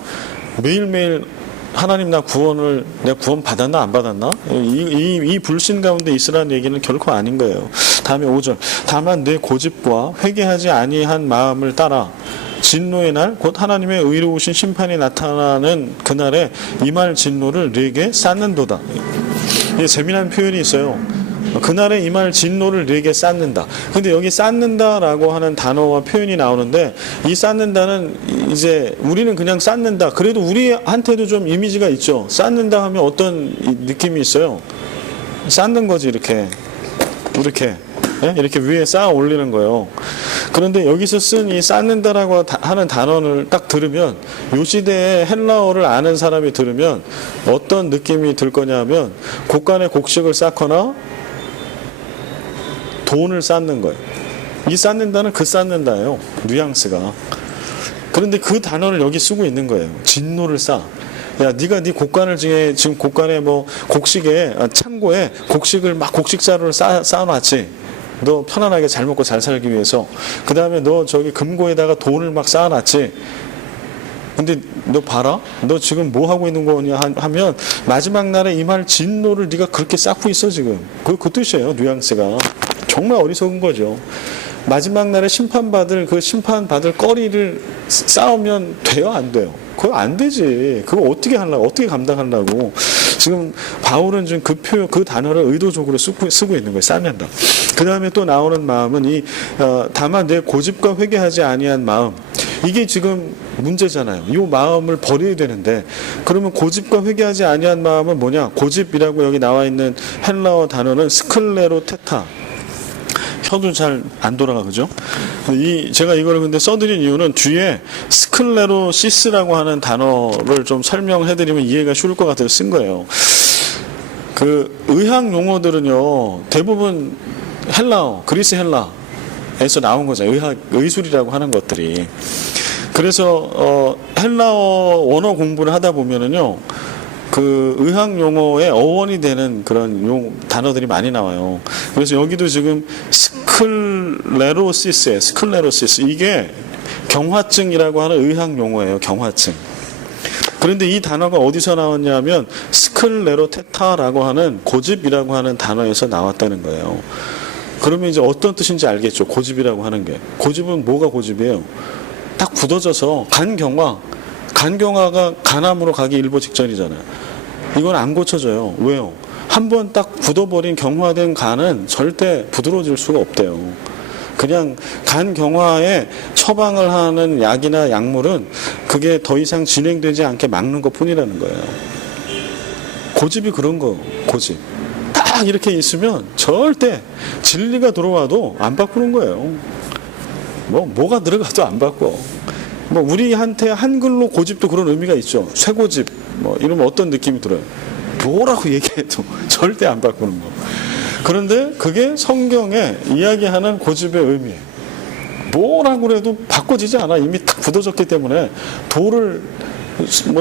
매일매일 하나님 내가 구원 받았나 안 받았나? 이 불신 가운데 있으라는 얘기는 결코 아닌 거예요. 다음에 5절. 다만 내 고집과 회개하지 아니한 마음을 따라 진노의 날 곧 하나님의 의로우신 심판이 나타나는 그날에 임할 진노를 네게 쌓는도다. 이게 재미난 표현이 있어요. 그날에 임할 진노를 네게 쌓는다. 근데 여기 쌓는다라고 하는 단어와 표현이 나오는데, 이 쌓는다는 이제 우리는 그냥 쌓는다. 그래도 우리한테도 좀 이미지가 있죠. 쌓는다 하면 어떤 느낌이 있어요? 쌓는 거지, 이렇게 위에 쌓아 올리는 거예요. 그런데 여기서 쓴 이 쌓는다라고 하는 단어를 딱 들으면, 요 시대에 헬라어를 아는 사람이 들으면 어떤 느낌이 들 거냐면, 곡간에 곡식을 쌓거나 돈을 쌓는 거예요. 이 쌓는다는 그 쌓는다예요. 뉘앙스가. 그런데 그 단어를 여기 쓰고 있는 거예요. 진노를 쌓아. 야, 네가 네 곡간을 지금 곡간에 뭐 곡식에 창고에 곡식을 막 곡식자루를 쌓아놨지. 너 편안하게 잘 먹고 잘 살기 위해서. 그 다음에 너 저기 금고에다가 돈을 막 쌓아놨지. 근데 너 봐라. 너 지금 뭐 하고 있는 거냐 하면, 마지막 날에 임할 진노를 네가 그렇게 쌓고 있어 지금. 그 뜻이에요. 뉘앙스가. 정말 어리석은 거죠. 마지막 날에 심판받을 거리를 쌓으면 돼요, 안 돼요? 그거 안 되지. 그거 어떻게 하려고, 어떻게 감당하려고. 지금 바울은 지금 그 단어를 의도적으로 쓰고 있는 거예요. 쌓는다. 그 다음에 또 나오는 마음은 다만 내 고집과 회개하지 아니한 마음. 이게 지금 문제잖아요. 이 마음을 버려야 되는데, 그러면 고집과 회개하지 아니한 마음은 뭐냐? 고집이라고 여기 나와 있는 헬라어 단어는 스클레로테타. 혀도 잘 안 돌아가, 그죠? 제가 이걸 근데 써드린 이유는 뒤에 스클레로시스라고 하는 단어를 좀 설명해드리면 이해가 쉬울 것 같아서 쓴 거예요. 그 의학 용어들은요, 대부분 헬라어, 그리스 헬라에서 나온 거죠. 의술이라고 하는 것들이. 그래서 헬라어 원어 공부를 하다 보면은요, 그 의학 용어의 어원이 되는 그런 단어들이 많이 나와요. 그래서 여기도 지금 스클레로시스, 이게 경화증이라고 하는 의학 용어예요. 경화증. 그런데 이 단어가 어디서 나왔냐면 스클레로테타라고 하는 고집이라고 하는 단어에서 나왔다는 거예요. 그러면 이제 어떤 뜻인지 알겠죠. 고집이라고 하는 게. 고집은 뭐가 고집이에요? 딱 굳어져서 간경화가 간암으로 가기 일보 직전이잖아요. 이건 안 고쳐져요. 왜요? 한번 딱 굳어버린 경화된 간은 절대 부드러워질 수가 없대요. 그냥 간 경화에 처방을 하는 약이나 약물은 그게 더 이상 진행되지 않게 막는 것 뿐이라는 거예요. 고집이 그런 거, 고집. 딱 이렇게 있으면 절대 진리가 들어와도 안 바꾸는 거예요. 뭐가 들어가도 안 바꿔. 우리한테 한글로 고집도 그런 의미가 있죠. 쇠고집, 이러면 어떤 느낌이 들어요? 뭐라고 얘기해도 절대 안 바꾸는 거. 그런데 그게 성경에 이야기하는 고집의 의미예요. 뭐라고 해도 바꿔지지 않아. 이미 딱 굳어졌기 때문에 돌을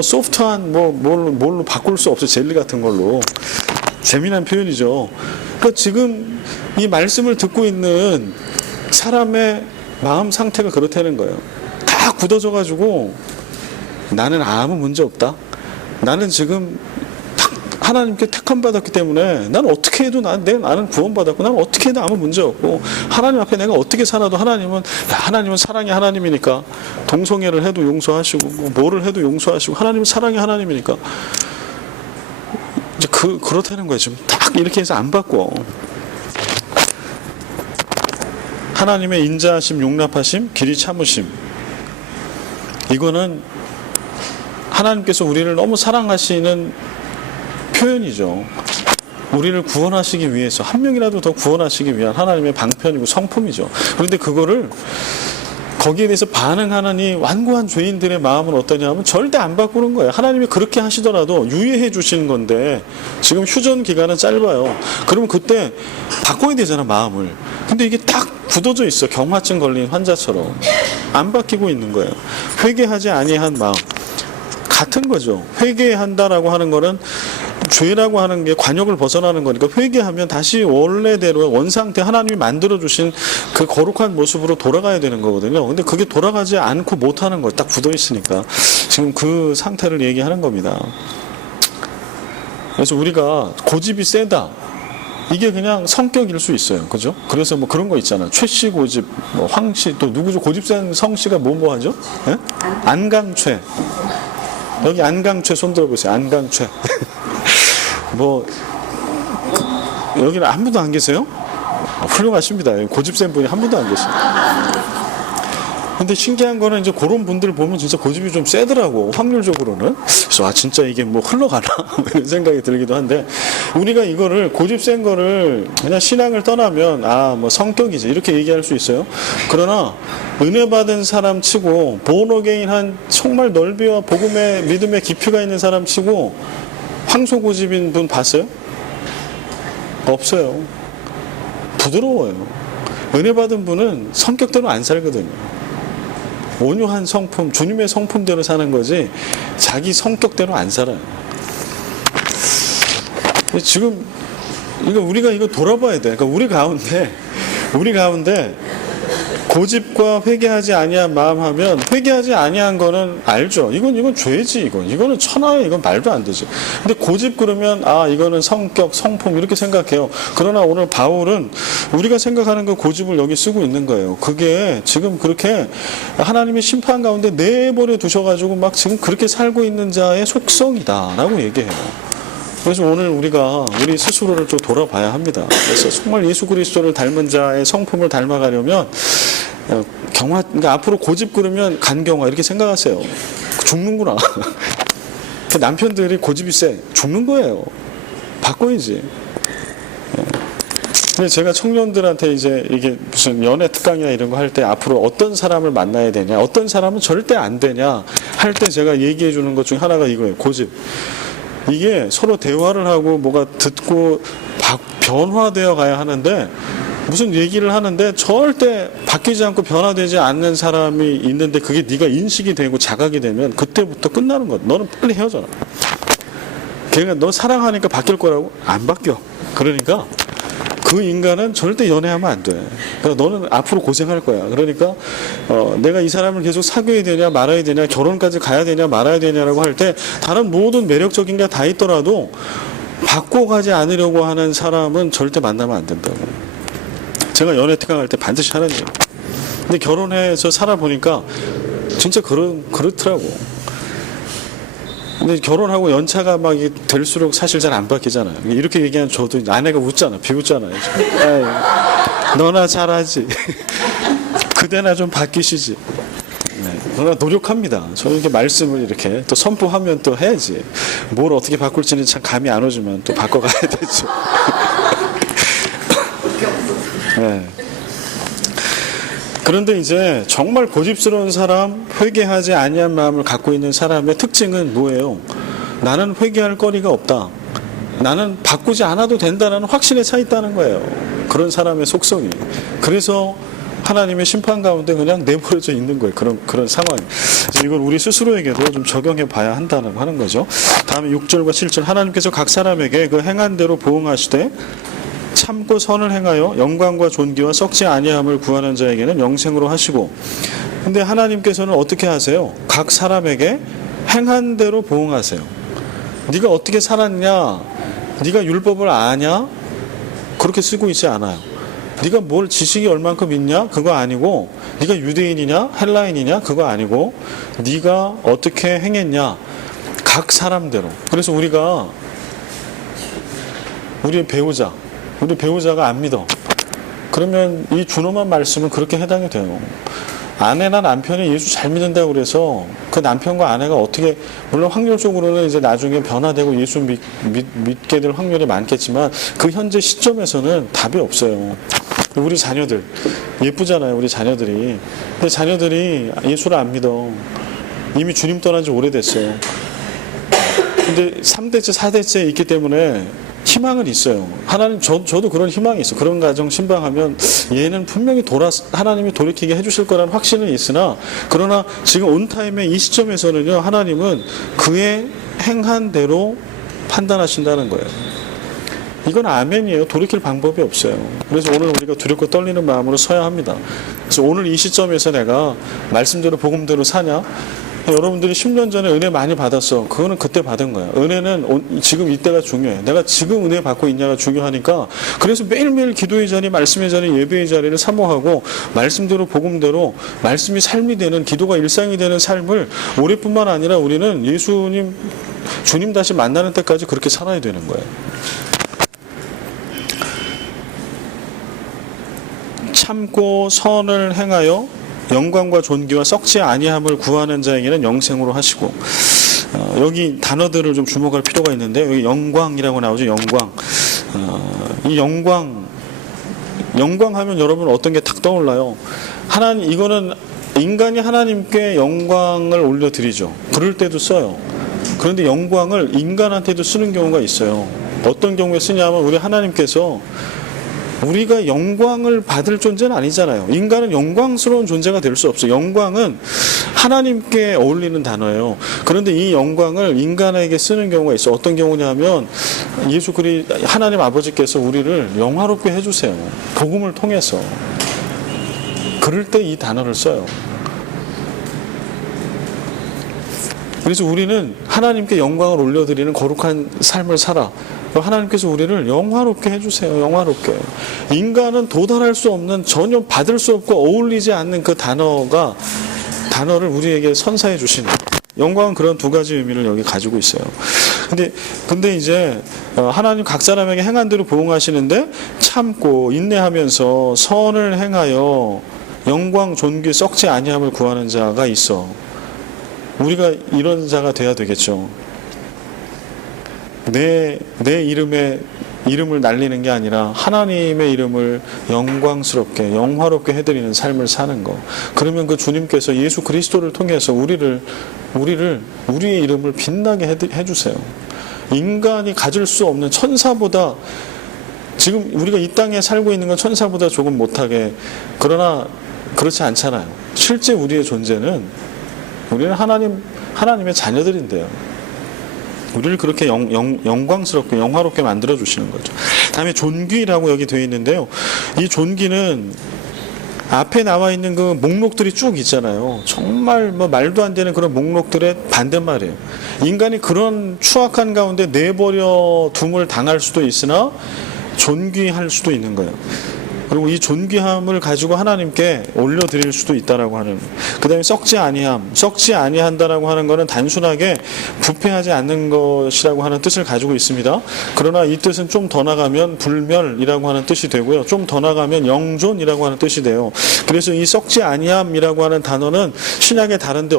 소프트한 뭘로 바꿀 수 없어. 젤리 같은 걸로. 재미난 표현이죠. 그러니까 지금 이 말씀을 듣고 있는 사람의 마음 상태가 그렇다는 거예요. 다 굳어져가지고 나는 아무 문제 없다. 나는 지금 하나님께 택함 받았기 때문에 나는 어떻게 해도 나는 구원받았고 나는 어떻게 해도 아무 문제 없고 하나님 앞에 내가 어떻게 살아도 하나님은 사랑의 하나님이니까 동성애를 해도 용서하시고 뭐를 해도 용서하시고 하나님은 사랑의 하나님이니까 이제 그렇다는 거예요. 지금 딱 이렇게 해서 안 바꿔. 하나님의 인자하심, 용납하심, 길이 참으심. 이거는 하나님께서 우리를 너무 사랑하시는 표현이죠. 우리를 구원하시기 위해서 한 명이라도 더 구원하시기 위한 하나님의 방편이고 성품이죠. 그런데 그거를 거기에 대해서 반응하는 이 완고한 죄인들의 마음은 어떠냐면 절대 안 바꾸는 거예요. 하나님이 그렇게 하시더라도 유예해 주시는 건데 지금 휴전 기간은 짧아요. 그러면 그때 바꿔야 되잖아, 마음을. 근데 이게 딱 굳어져 있어. 경화증 걸린 환자처럼 안 바뀌고 있는 거예요. 회개하지 아니한 마음 같은 거죠. 회개한다라고 하는 거는 죄라고 하는 게 관역을 벗어나는 거니까 회개하면 다시 원래대로 원상태 하나님이 만들어주신 그 거룩한 모습으로 돌아가야 되는 거거든요. 근데 그게 돌아가지 않고 못하는 거예요. 딱 굳어 있으니까. 지금 그 상태를 얘기하는 겁니다. 그래서 우리가 고집이 세다. 이게 그냥 성격일 수 있어요. 그죠? 그래서 그런 거 있잖아. 최씨 고집, 황씨, 또 누구죠? 고집 센 성씨가 뭐 하죠? 예? 안강최. 여기 안강최 손 들어보세요. 안강최. 여기는 한 분도 안 계세요? 훌륭하십니다. 고집 센 분이 한 분도 안 계세요. 근데 신기한 거는 이제 그런 분들 보면 진짜 고집이 좀 세더라고, 확률적으로는. 그래서 진짜 이게 흘러가나? 이런 생각이 들기도 한데, 우리가 이거를, 고집 센 거를 그냥 신앙을 떠나면, 성격이지. 이렇게 얘기할 수 있어요. 그러나, 은혜 받은 사람 치고, 본어게인한 정말 넓이와 복음의 믿음의 깊이가 있는 사람 치고, 황소고집인 분 봤어요? 없어요. 부드러워요. 은혜 받은 분은 성격대로 안 살거든요. 온유한 성품, 주님의 성품대로 사는 거지 자기 성격대로 안 살아요. 지금 우리가 이거 돌아봐야 돼. 그러니까 우리 가운데 고집과 회개하지 아니한 마음 하면, 회개하지 아니한 거는 알죠. 이건 죄지. 이거는 천하에, 이건 말도 안 되지. 근데 고집 그러면 이거는 성격, 성품 이렇게 생각해요. 그러나 오늘 바울은 우리가 생각하는 그 고집을 여기 쓰고 있는 거예요. 그게 지금 그렇게 하나님의 심판 가운데 내버려 두셔가지고 막 지금 그렇게 살고 있는 자의 속성이다라고 얘기해요. 그래서 오늘 우리가 우리 스스로를 좀 돌아봐야 합니다. 그래서 정말 예수 그리스도를 닮은 자의 성품을 닮아가려면 그러니까 앞으로 고집 부르면 간경화 이렇게 생각하세요. 죽는구나. 남편들이 고집이 세. 죽는 거예요. 바꿔야지. 근데 제가 청년들한테 이제 이게 무슨 연애 특강이나 이런 거 할 때 앞으로 어떤 사람을 만나야 되냐, 어떤 사람은 절대 안 되냐 할 때 제가 얘기해 주는 것 중에 하나가 이거예요. 고집. 이게 서로 대화를 하고 뭐가 듣고 변화되어 가야 하는데 무슨 얘기를 하는데 절대 바뀌지 않고 변화되지 않는 사람이 있는데 그게 네가 인식이 되고 자각이 되면 그때부터 끝나는 거야. 너는 빨리 헤어져라. 걔가 너 사랑하니까 바뀔 거라고? 안 바뀌어. 그러니까 그 인간은 절대 연애하면 안 돼. 그러니까 너는 앞으로 고생할 거야. 그러니까 내가 이 사람을 계속 사귀어야 되냐 말아야 되냐 결혼까지 가야 되냐 말아야 되냐라고 할 때 다른 모든 매력적인 게 다 있더라도 바꿔가지 않으려고 하는 사람은 절대 만나면 안 된다고. 제가 연애 특강할 때 반드시 하는 얘기. 근데 결혼해서 살아보니까 진짜 그렇더라고. 근데 결혼하고 연차가 막 될수록 사실 잘 안 바뀌잖아요. 이렇게 얘기하면 저도 아내가 웃잖아. 비웃잖아요. 너나 잘하지. 그대나 좀 바뀌시지. 네. 그러나 노력합니다. 저는 이렇게 말씀을 이렇게 또 선포하면 또 해야지. 뭘 어떻게 바꿀지는 참 감이 안 오지만 또 바꿔가야 되죠. 네. 그런데 이제 정말 고집스러운 사람, 회개하지 아니한 마음을 갖고 있는 사람의 특징은 뭐예요? 나는 회개할 거리가 없다. 나는 바꾸지 않아도 된다는 확신에 차 있다는 거예요. 그런 사람의 속성이. 그래서 하나님의 심판 가운데 그냥 내버려져 있는 거예요. 그런 상황. 이걸 우리 스스로에게도 좀 적용해 봐야 한다고 하는 거죠. 다음에 6절과 7절 하나님께서 각 사람에게 그 행한 대로 보응하시되 참고 선을 행하여 영광과 존귀와 썩지 아니함을 구하는 자에게는 영생으로 하시고. 근데 하나님께서는 어떻게 하세요? 각 사람에게 행한 대로 보응하세요. 네가 어떻게 살았냐? 네가 율법을 아냐? 그렇게 쓰고 있지 않아요. 네가 뭘 지식이 얼만큼 있냐? 그거 아니고 네가 유대인이냐? 헬라인이냐? 그거 아니고 네가 어떻게 행했냐? 각 사람대로. 그래서 우리의 배우자가 안 믿어. 그러면 이 준엄한 말씀은 그렇게 해당이 돼요. 아내나 남편이 예수 잘 믿는다고 그래서 그 남편과 아내가 어떻게, 물론 확률적으로는 이제 나중에 변화되고 예수 믿게 될 확률이 많겠지만 그 현재 시점에서는 답이 없어요. 우리 자녀들 예쁘잖아요. 우리 자녀들이. 근데 자녀들이 예수를 안 믿어. 이미 주님 떠난 지 오래됐어요. 근데 3대째 4대째 있기 때문에 희망은 있어요. 하나님, 저도 그런 희망이 있어요. 그런 가정 신방하면 얘는 분명히 하나님이 돌이키게 해주실 거라는 확신은 있으나, 그러나 지금 온 타임의 이 시점에서는요, 하나님은 그의 행한 대로 판단하신다는 거예요. 이건 아멘이에요. 돌이킬 방법이 없어요. 그래서 오늘 우리가 두렵고 떨리는 마음으로 서야 합니다. 그래서 오늘 이 시점에서 내가 말씀대로 복음대로 사냐? 여러분들이 10년 전에 은혜 많이 받았어. 그거는 그때 받은 거야. 은혜는 지금 이때가 중요해. 내가 지금 은혜 받고 있냐가 중요하니까, 그래서 매일매일 기도의 자리, 말씀의 자리, 예배의 자리를 사모하고 말씀대로 복음대로 말씀이 삶이 되는, 기도가 일상이 되는 삶을 올해뿐만 아니라 우리는 주님 다시 만나는 때까지 그렇게 살아야 되는 거예요. 참고 선을 행하여 영광과 존귀와 썩지 아니함을 구하는 자에게는 영생으로 하시고. 여기 단어들을 좀 주목할 필요가 있는데, 여기 영광이라고 나오죠. 영광. 이 영광 하면 여러분 어떤 게 탁 떠올라요? 이거는 인간이 하나님께 영광을 올려드리죠. 그럴 때도 써요. 그런데 영광을 인간한테도 쓰는 경우가 있어요. 어떤 경우에 쓰냐면, 우리 하나님께서 우리가 영광을 받을 존재는 아니잖아요. 인간은 영광스러운 존재가 될 수 없어요. 영광은 하나님께 어울리는 단어예요. 그런데 이 영광을 인간에게 쓰는 경우가 있어요. 어떤 경우냐면, 하나님 아버지께서 우리를 영화롭게 해주세요. 복음을 통해서. 그럴 때 이 단어를 써요. 그래서 우리는 하나님께 영광을 올려드리는 거룩한 삶을 살아. 하나님께서 우리를 영화롭게 해주세요. 영화롭게. 인간은 도달할 수 없는, 전혀 받을 수 없고 어울리지 않는 그 단어를 우리에게 선사해 주시는, 영광은 그런 두 가지 의미를 여기 가지고 있어요. 근데 이제 하나님 각 사람에게 행한 대로 보응하시는데, 참고 인내하면서 선을 행하여 영광 존귀 썩지 아니함을 구하는 자가 있어. 우리가 이런 자가 돼야 되겠죠. 내 이름을 날리는 게 아니라 하나님의 이름을 영광스럽게 영화롭게 해드리는 삶을 사는 거. 그러면 그 주님께서 예수 그리스도를 통해서 우리의 이름을 빛나게 해주세요. 인간이 가질 수 없는 천사보다, 지금 우리가 이 땅에 살고 있는 건 천사보다 조금 못하게, 그러나 그렇지 않잖아요. 실제 우리의 존재는, 우리는 하나님의 자녀들인데요. 우리를 그렇게 영광스럽게 영화롭게 만들어 주시는 거죠. 다음에 존귀라고 여기 되어 있는데요. 이 존귀는 앞에 나와 있는 그 목록들이 쭉 있잖아요. 정말 말도 안 되는 그런 목록들의 반대말이에요. 인간이 그런 추악한 가운데 내버려 둠을 당할 수도 있으나 존귀할 수도 있는 거예요. 그리고 이 존귀함을 가지고 하나님께 올려드릴 수도 있다라고 하는. 그 다음에 썩지 아니한다라고 하는 것은 단순하게 부패하지 않는 것이라고 하는 뜻을 가지고 있습니다. 그러나 이 뜻은 좀 더 나가면 불멸이라고 하는 뜻이 되고요. 좀 더 나가면 영존이라고 하는 뜻이 돼요. 그래서 이 썩지 아니함이라고 하는 단어는 신약에 다른데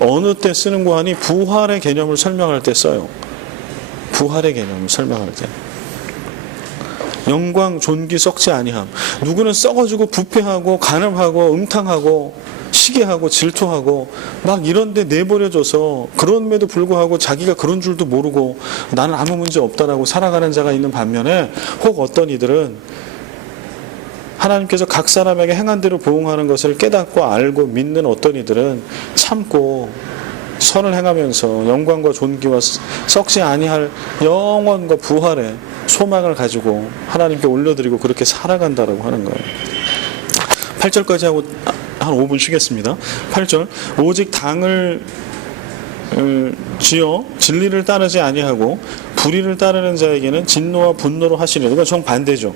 어느 때 쓰는고 하니 부활의 개념을 설명할 때 써요. 부활의 개념을 설명할 때. 영광, 존귀, 썩지 아니함. 누구는 썩어지고 부패하고 간음하고 음탕하고 시기하고 질투하고 막 이런데 내버려져서, 그럼에도 불구하고 자기가 그런 줄도 모르고 나는 아무 문제 없다라고 살아가는 자가 있는 반면에, 혹 어떤 이들은 하나님께서 각 사람에게 행한 대로 보응하는 것을 깨닫고 알고 믿는 어떤 이들은 참고 선을 행하면서 영광과 존귀와 썩지 아니할 영원과 부활의 소망을 가지고 하나님께 올려드리고 그렇게 살아간다라고 하는 거예요. 8절까지 하고 한 5분 쉬겠습니다. 8절, 오직 당을 지어 진리를 따르지 아니하고 불의를 따르는 자에게는 진노와 분노로 하시리라. 이건 정반대죠.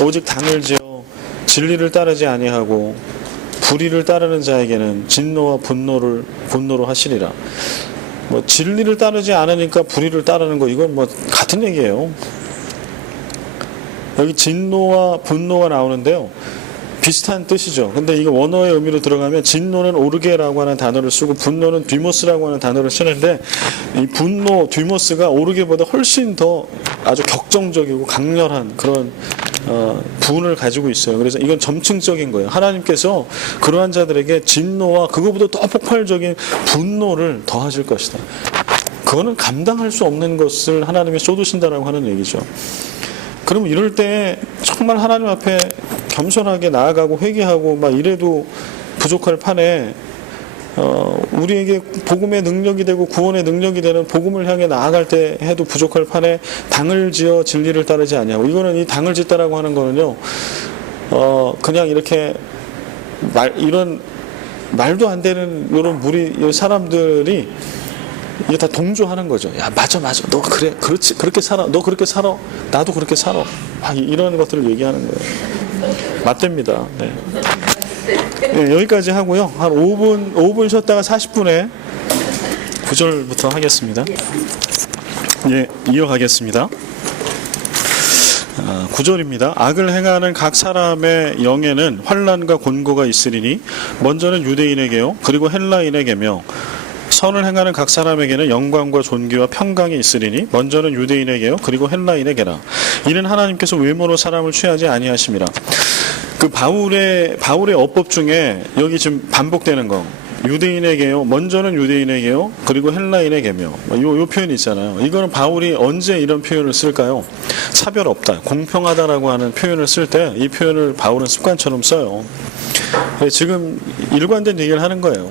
오직 당을 지어 진리를 따르지 아니하고 불의를 따르는 자에게는 진노와 분노로 하시리라. 진리를 따르지 않으니까 불의를 따르는 거, 이건 같은 얘기예요. 여기 진노와 분노가 나오는데요. 비슷한 뜻이죠. 근데 이거 원어의 의미로 들어가면 진노는 오르게라고 하는 단어를 쓰고 분노는 뒤모스라고 하는 단어를 쓰는데, 이 분노, 뒤모스가 오르게보다 훨씬 더 아주 격정적이고 강렬한 그런 분을 가지고 있어요. 그래서 이건 점층적인 거예요. 하나님께서 그러한 자들에게 진노와 그거보다 더 폭발적인 분노를 더하실 것이다. 그거는 감당할 수 없는 것을 하나님이 쏟으신다라고 하는 얘기죠. 그럼 이럴 때 정말 하나님 앞에 겸손하게 나아가고 회개하고 막 이래도 부족할 판에, 우리에게 복음의 능력이 되고 구원의 능력이 되는 복음을 향해 나아갈 때 해도 부족할 판에 당을 지어 진리를 따르지 아니하고, 이거는 이 당을 짓다라고 하는 거는요, 그냥 이렇게 이런 말도 안 되는 이런 사람들이 이게 다 동조하는 거죠. 야, 맞아. 너 그래, 그렇지, 그렇게 살아. 너 그렇게 살아. 나도 그렇게 살아. 이런 것들을 얘기하는 거예요. 맞답니다. 네. 네, 여기까지 하고요. 한 5분 쉬었다가 40분에 9절부터 하겠습니다. 예, 이어가겠습니다. 9절입니다. 악을 행하는 각 사람의 영에는 환난과 곤고가 있으리니 먼저는 유대인에게요, 그리고 헬라인에게며 선을 행하는 각 사람에게는 영광과 존귀와 평강이 있으리니 먼저는 유대인에게요, 그리고 헬라인에게라. 이는 하나님께서 외모로 사람을 취하지 아니하심이라. 그 바울의 어법 중에 여기 지금 반복되는 거, 유대인에게요, 먼저는 유대인에게요, 그리고 헬라인에게며, 요 표현이 있잖아요. 이거는 바울이 언제 이런 표현을 쓸까요? 차별 없다, 공평하다라고 하는 표현을 쓸 때 이 표현을 바울은 습관처럼 써요. 지금 일관된 얘기를 하는 거예요.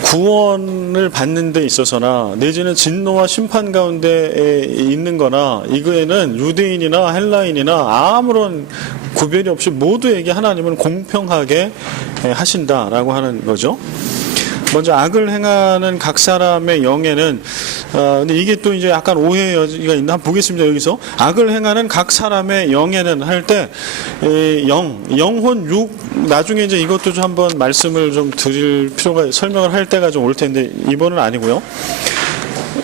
구원을 받는 데 있어서나 내지는 진노와 심판 가운데 있는 거나, 이거에는 유대인이나 헬라인이나 아무런 구별이 없이 모두에게 하나님은 공평하게 하신다라고 하는 거죠. 먼저 악을 행하는 각 사람의 영에는, 근데 이게 또 이제 약간 오해의 여지가 있나 한번 보겠습니다. 여기서 악을 행하는 각 사람의 영에는 할 때 영혼 육, 나중에 이제 이것도 좀 한번 말씀을 좀 드릴 필요가, 설명을 할 때가 좀 올 텐데 이번은 아니고요.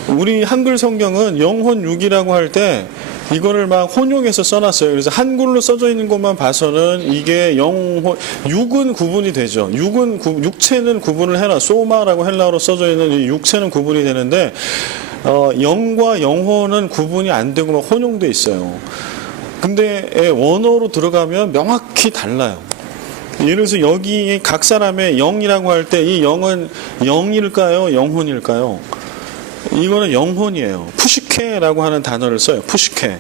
우리 한글 성경은 영혼 육이라고 할 때 이거를 막 혼용해서 써놨어요. 그래서 한글로 써져 있는 것만 봐서는 이게 육은 구분이 되죠. 육체는 구분을 해놔. 소마라고 헬라어로 써져 있는 이 육체는 구분이 되는데, 영과 영혼은 구분이 안 되고 막 혼용돼 있어요. 근데 원어로 들어가면 명확히 달라요. 예를 들어서 여기 각 사람의 영이라고 할 때 이 영은 영일까요? 영혼일까요? 이거는 영혼이에요. 푸시케라고 하는 단어를 써요. 푸시케.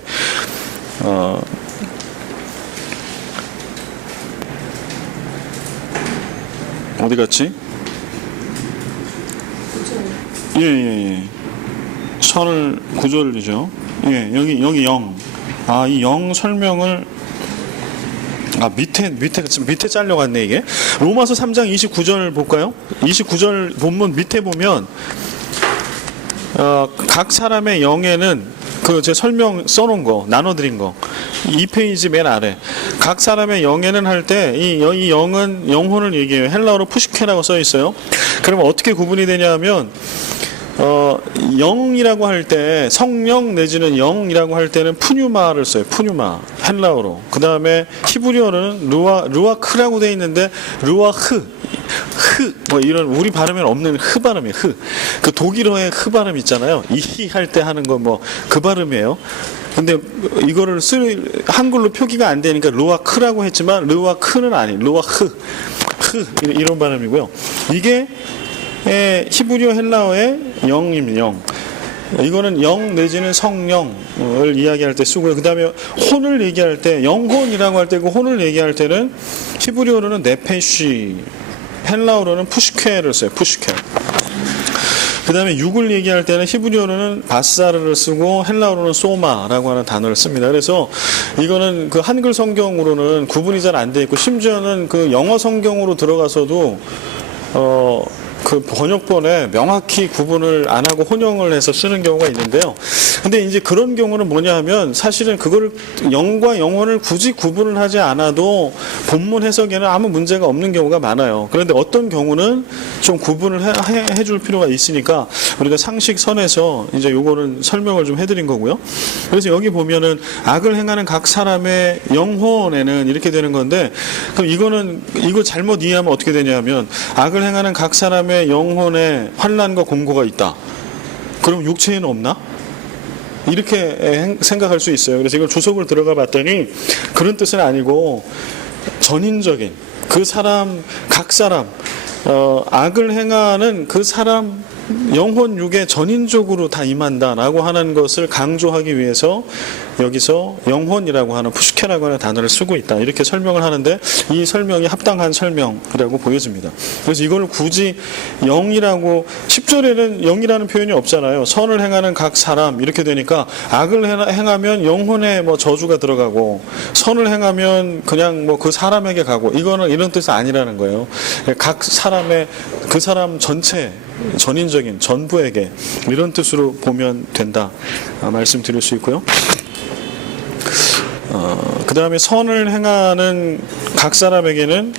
어디 갔지? 예. 선을 구절이죠. 예, 여기 영. 이 영 설명을 밑에 잘려갔네, 이게. 로마서 3장 29절 볼까요? 29절 본문 밑에 보면, 각 사람의 영에는 제 설명 써놓은 거, 나눠드린 거. 2페이지 맨 아래. 각 사람의 영에는 할 때, 이 영은 영혼을 얘기해요. 헬라어로 푸시케라고 써 있어요. 그러면 어떻게 구분이 되냐면, 영이라고 할 때, 성령 내지는 영이라고 할 때는 푸뉴마를 써요. 푸뉴마. 헬라어로. 그 다음에 히브리어는 루아크라고 돼 있는데, 이런 우리 발음에는 없는 흐 발음이에요. 그 독일어의 흐 발음 있잖아요. 이 할 때 하는 거 그 발음이에요. 근데 이거를 한글로 표기가 안 되니까 루아크라고 했지만 루아크는 아니에요. 루아흐. 이런 발음이고요. 이게 히브리어 헬라어의 영입니다. 영. 이거는 영 내지는 성령을 이야기할 때 쓰고요. 그 다음에 혼을 얘기할 때, 영혼이라고 할 때 그 혼을 얘기할 때는 히브리어로는 네페쉬, 헬라어로는 푸시케를 써요. 푸시케. 그 다음에 육을 얘기할 때는 히브리어로는 바사르를 쓰고 헬라어로는 소마라고 하는 단어를 씁니다. 그래서 이거는 그 한글 성경으로는 구분이 잘 안 돼 있고, 심지어는 그 영어 성경으로 들어가서도 그 번역본에 명확히 구분을 안 하고 혼용을 해서 쓰는 경우가 있는데요. 근데 이제 그런 경우는 뭐냐 하면, 사실은 그거를 영과 영혼을 굳이 구분을 하지 않아도 본문 해석에는 아무 문제가 없는 경우가 많아요. 그런데 어떤 경우는 좀 구분을 해줄 필요가 있으니까 우리가 상식선에서 이제 요거는 설명을 좀 해드린 거고요. 그래서 여기 보면은 악을 행하는 각 사람의 영혼에는 이렇게 되는 건데, 그럼 이거 잘못 이해하면 어떻게 되냐면, 악을 행하는 각 사람의 영혼에 환난과 공고가 있다. 그럼 육체에는 없나? 이렇게 생각할 수 있어요. 그래서 이걸 주석을 들어가 봤더니 그런 뜻은 아니고, 전인적인 각 사람 악을 행하는 그 사람 영혼 육에 전인적으로 다 임한다라고 하는 것을 강조하기 위해서 여기서 영혼이라고 하는 푸시케라고 하는 단어를 쓰고 있다. 이렇게 설명을 하는데, 이 설명이 합당한 설명이라고 보여집니다. 그래서 이걸 굳이 영이라고, 10절에는 영이라는 표현이 없잖아요. 선을 행하는 각 사람 이렇게 되니까, 악을 행하면 영혼에 저주가 들어가고, 선을 행하면 그냥 그 사람에게 가고, 이거는 이런 뜻이 아니라는 거예요. 각 사람의 그 사람 전체, 전인적인 전부에게, 이런 뜻으로 보면 된다 말씀드릴 수 있고요. 그 다음에 선을 행하는 각 사람에게는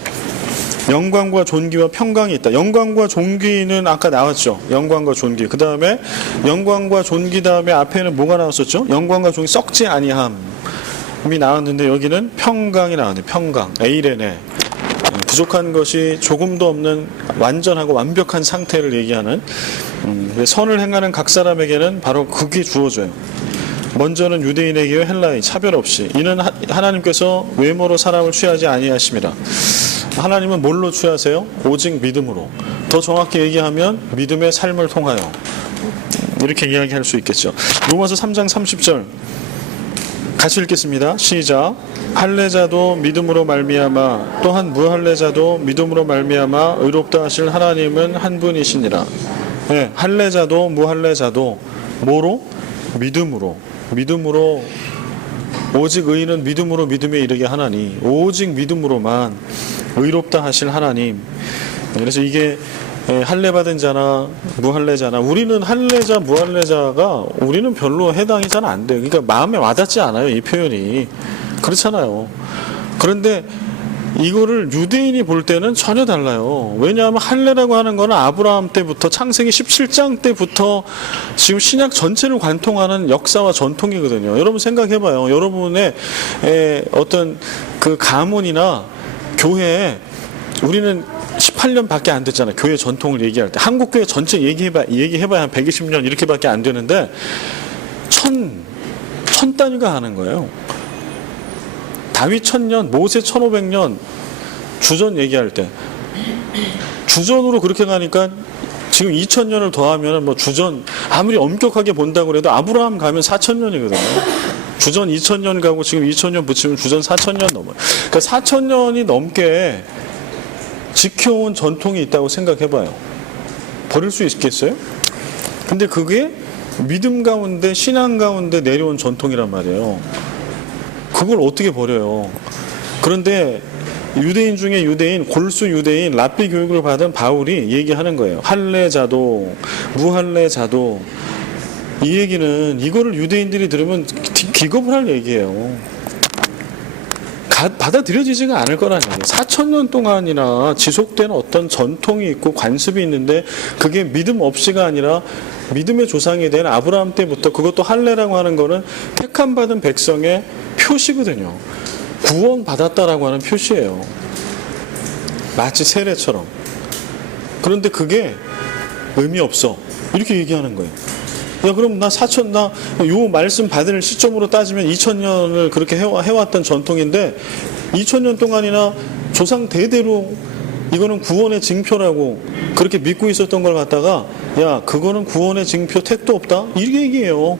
영광과 존귀와 평강이 있다. 영광과 존귀는 아까 나왔죠. 영광과 존귀. 그 다음에 영광과 존귀 다음에 앞에는 뭐가 나왔었죠? 영광과 존귀, 썩지 아니함이 나왔는데, 여기는 평강이 나왔네요. 평강. 에이레네. 부족한 것이 조금도 없는 완전하고 완벽한 상태를 얘기하는, 선을 행하는 각 사람에게는 바로 그게 주어져요. 먼저는 유대인에게요 헬라인 차별 없이, 이는 하나님께서 외모로 사람을 취하지 아니하심이라. 하나님은 뭘로 취하세요? 오직 믿음으로. 더 정확히 얘기하면 믿음의 삶을 통하여. 이렇게 이야기할 수 있겠죠. 로마서 3장 30절 같이 읽겠습니다. 시작. 할례자도 믿음으로 말미암아 또한 무할례자도 믿음으로 말미암아 의롭다 하실 하나님은 한 분이시니라. 네, 할례자도 무할례자도 뭐로? 믿음으로. 오직 의인은 믿음으로 믿음에 이르게 하나니, 오직 믿음으로만 의롭다 하실 하나님. 그래서 이게 할례 받은 자나 무할례자나, 우리는 할례자 무할례자가 우리는 별로 해당이 잘 안 돼요. 그러니까 마음에 와닿지 않아요, 이 표현이. 그렇잖아요. 그런데 이거를 유대인이 볼 때는 전혀 달라요. 왜냐하면 할례라고 하는 거는 아브라함 때부터 창세기 17장 때부터 지금 신약 전체를 관통하는 역사와 전통이거든요. 여러분 생각해봐요. 여러분의 어떤 그 가문이나 교회에 우리는 18년밖에 안 됐잖아요. 교회 전통을 얘기할 때. 한국 교회 전체 얘기해봐야 한 120년 이렇게밖에 안 되는데 천 단위가 하는 거예요. 다윗 1000년, 모세 1500년 주전 얘기할 때 주전으로 그렇게 가니까 지금 2000년을 더하면 뭐 주전 아무리 엄격하게 본다고 해도 아브라함 가면 4000년이거든요. 주전 2000년 가고 지금 2000년 붙이면 주전 4000년 넘어요. 그러니까 4000년이 넘게 지켜온 전통이 있다고 생각해봐요. 버릴 수 있겠어요? 근데 그게 믿음 가운데 신앙 가운데 내려온 전통이란 말이에요. 그걸 어떻게 버려요? 그런데 유대인 중에 유대인, 골수 유대인, 랍비 교육을 받은 바울이 얘기하는 거예요. 할례자도, 무할례자도. 이 얘기는 이거를 유대인들이 들으면 기겁을 할 얘기예요. 받아들여지지가 않을 거라는 얘기예요. 4000년 동안이나 지속된 어떤 전통이 있고 관습이 있는데 그게 믿음 없이가 아니라 믿음의 조상이 된 아브라함 때부터 그것도 할례라고 하는 거는 택함 받은 백성의 표시거든요. 구원 받았다라고 하는 표시예요. 마치 세례처럼. 그런데 그게 의미 없어. 이렇게 얘기하는 거예요. 야, 그럼 나 요 말씀 받을 시점으로 따지면 2000년을 그렇게 해왔던 전통인데 2000년 동안이나 조상 대대로 이거는 구원의 징표라고 그렇게 믿고 있었던 걸 갖다가 야, 그거는 구원의 징표 택도 없다? 이렇게 얘기해요.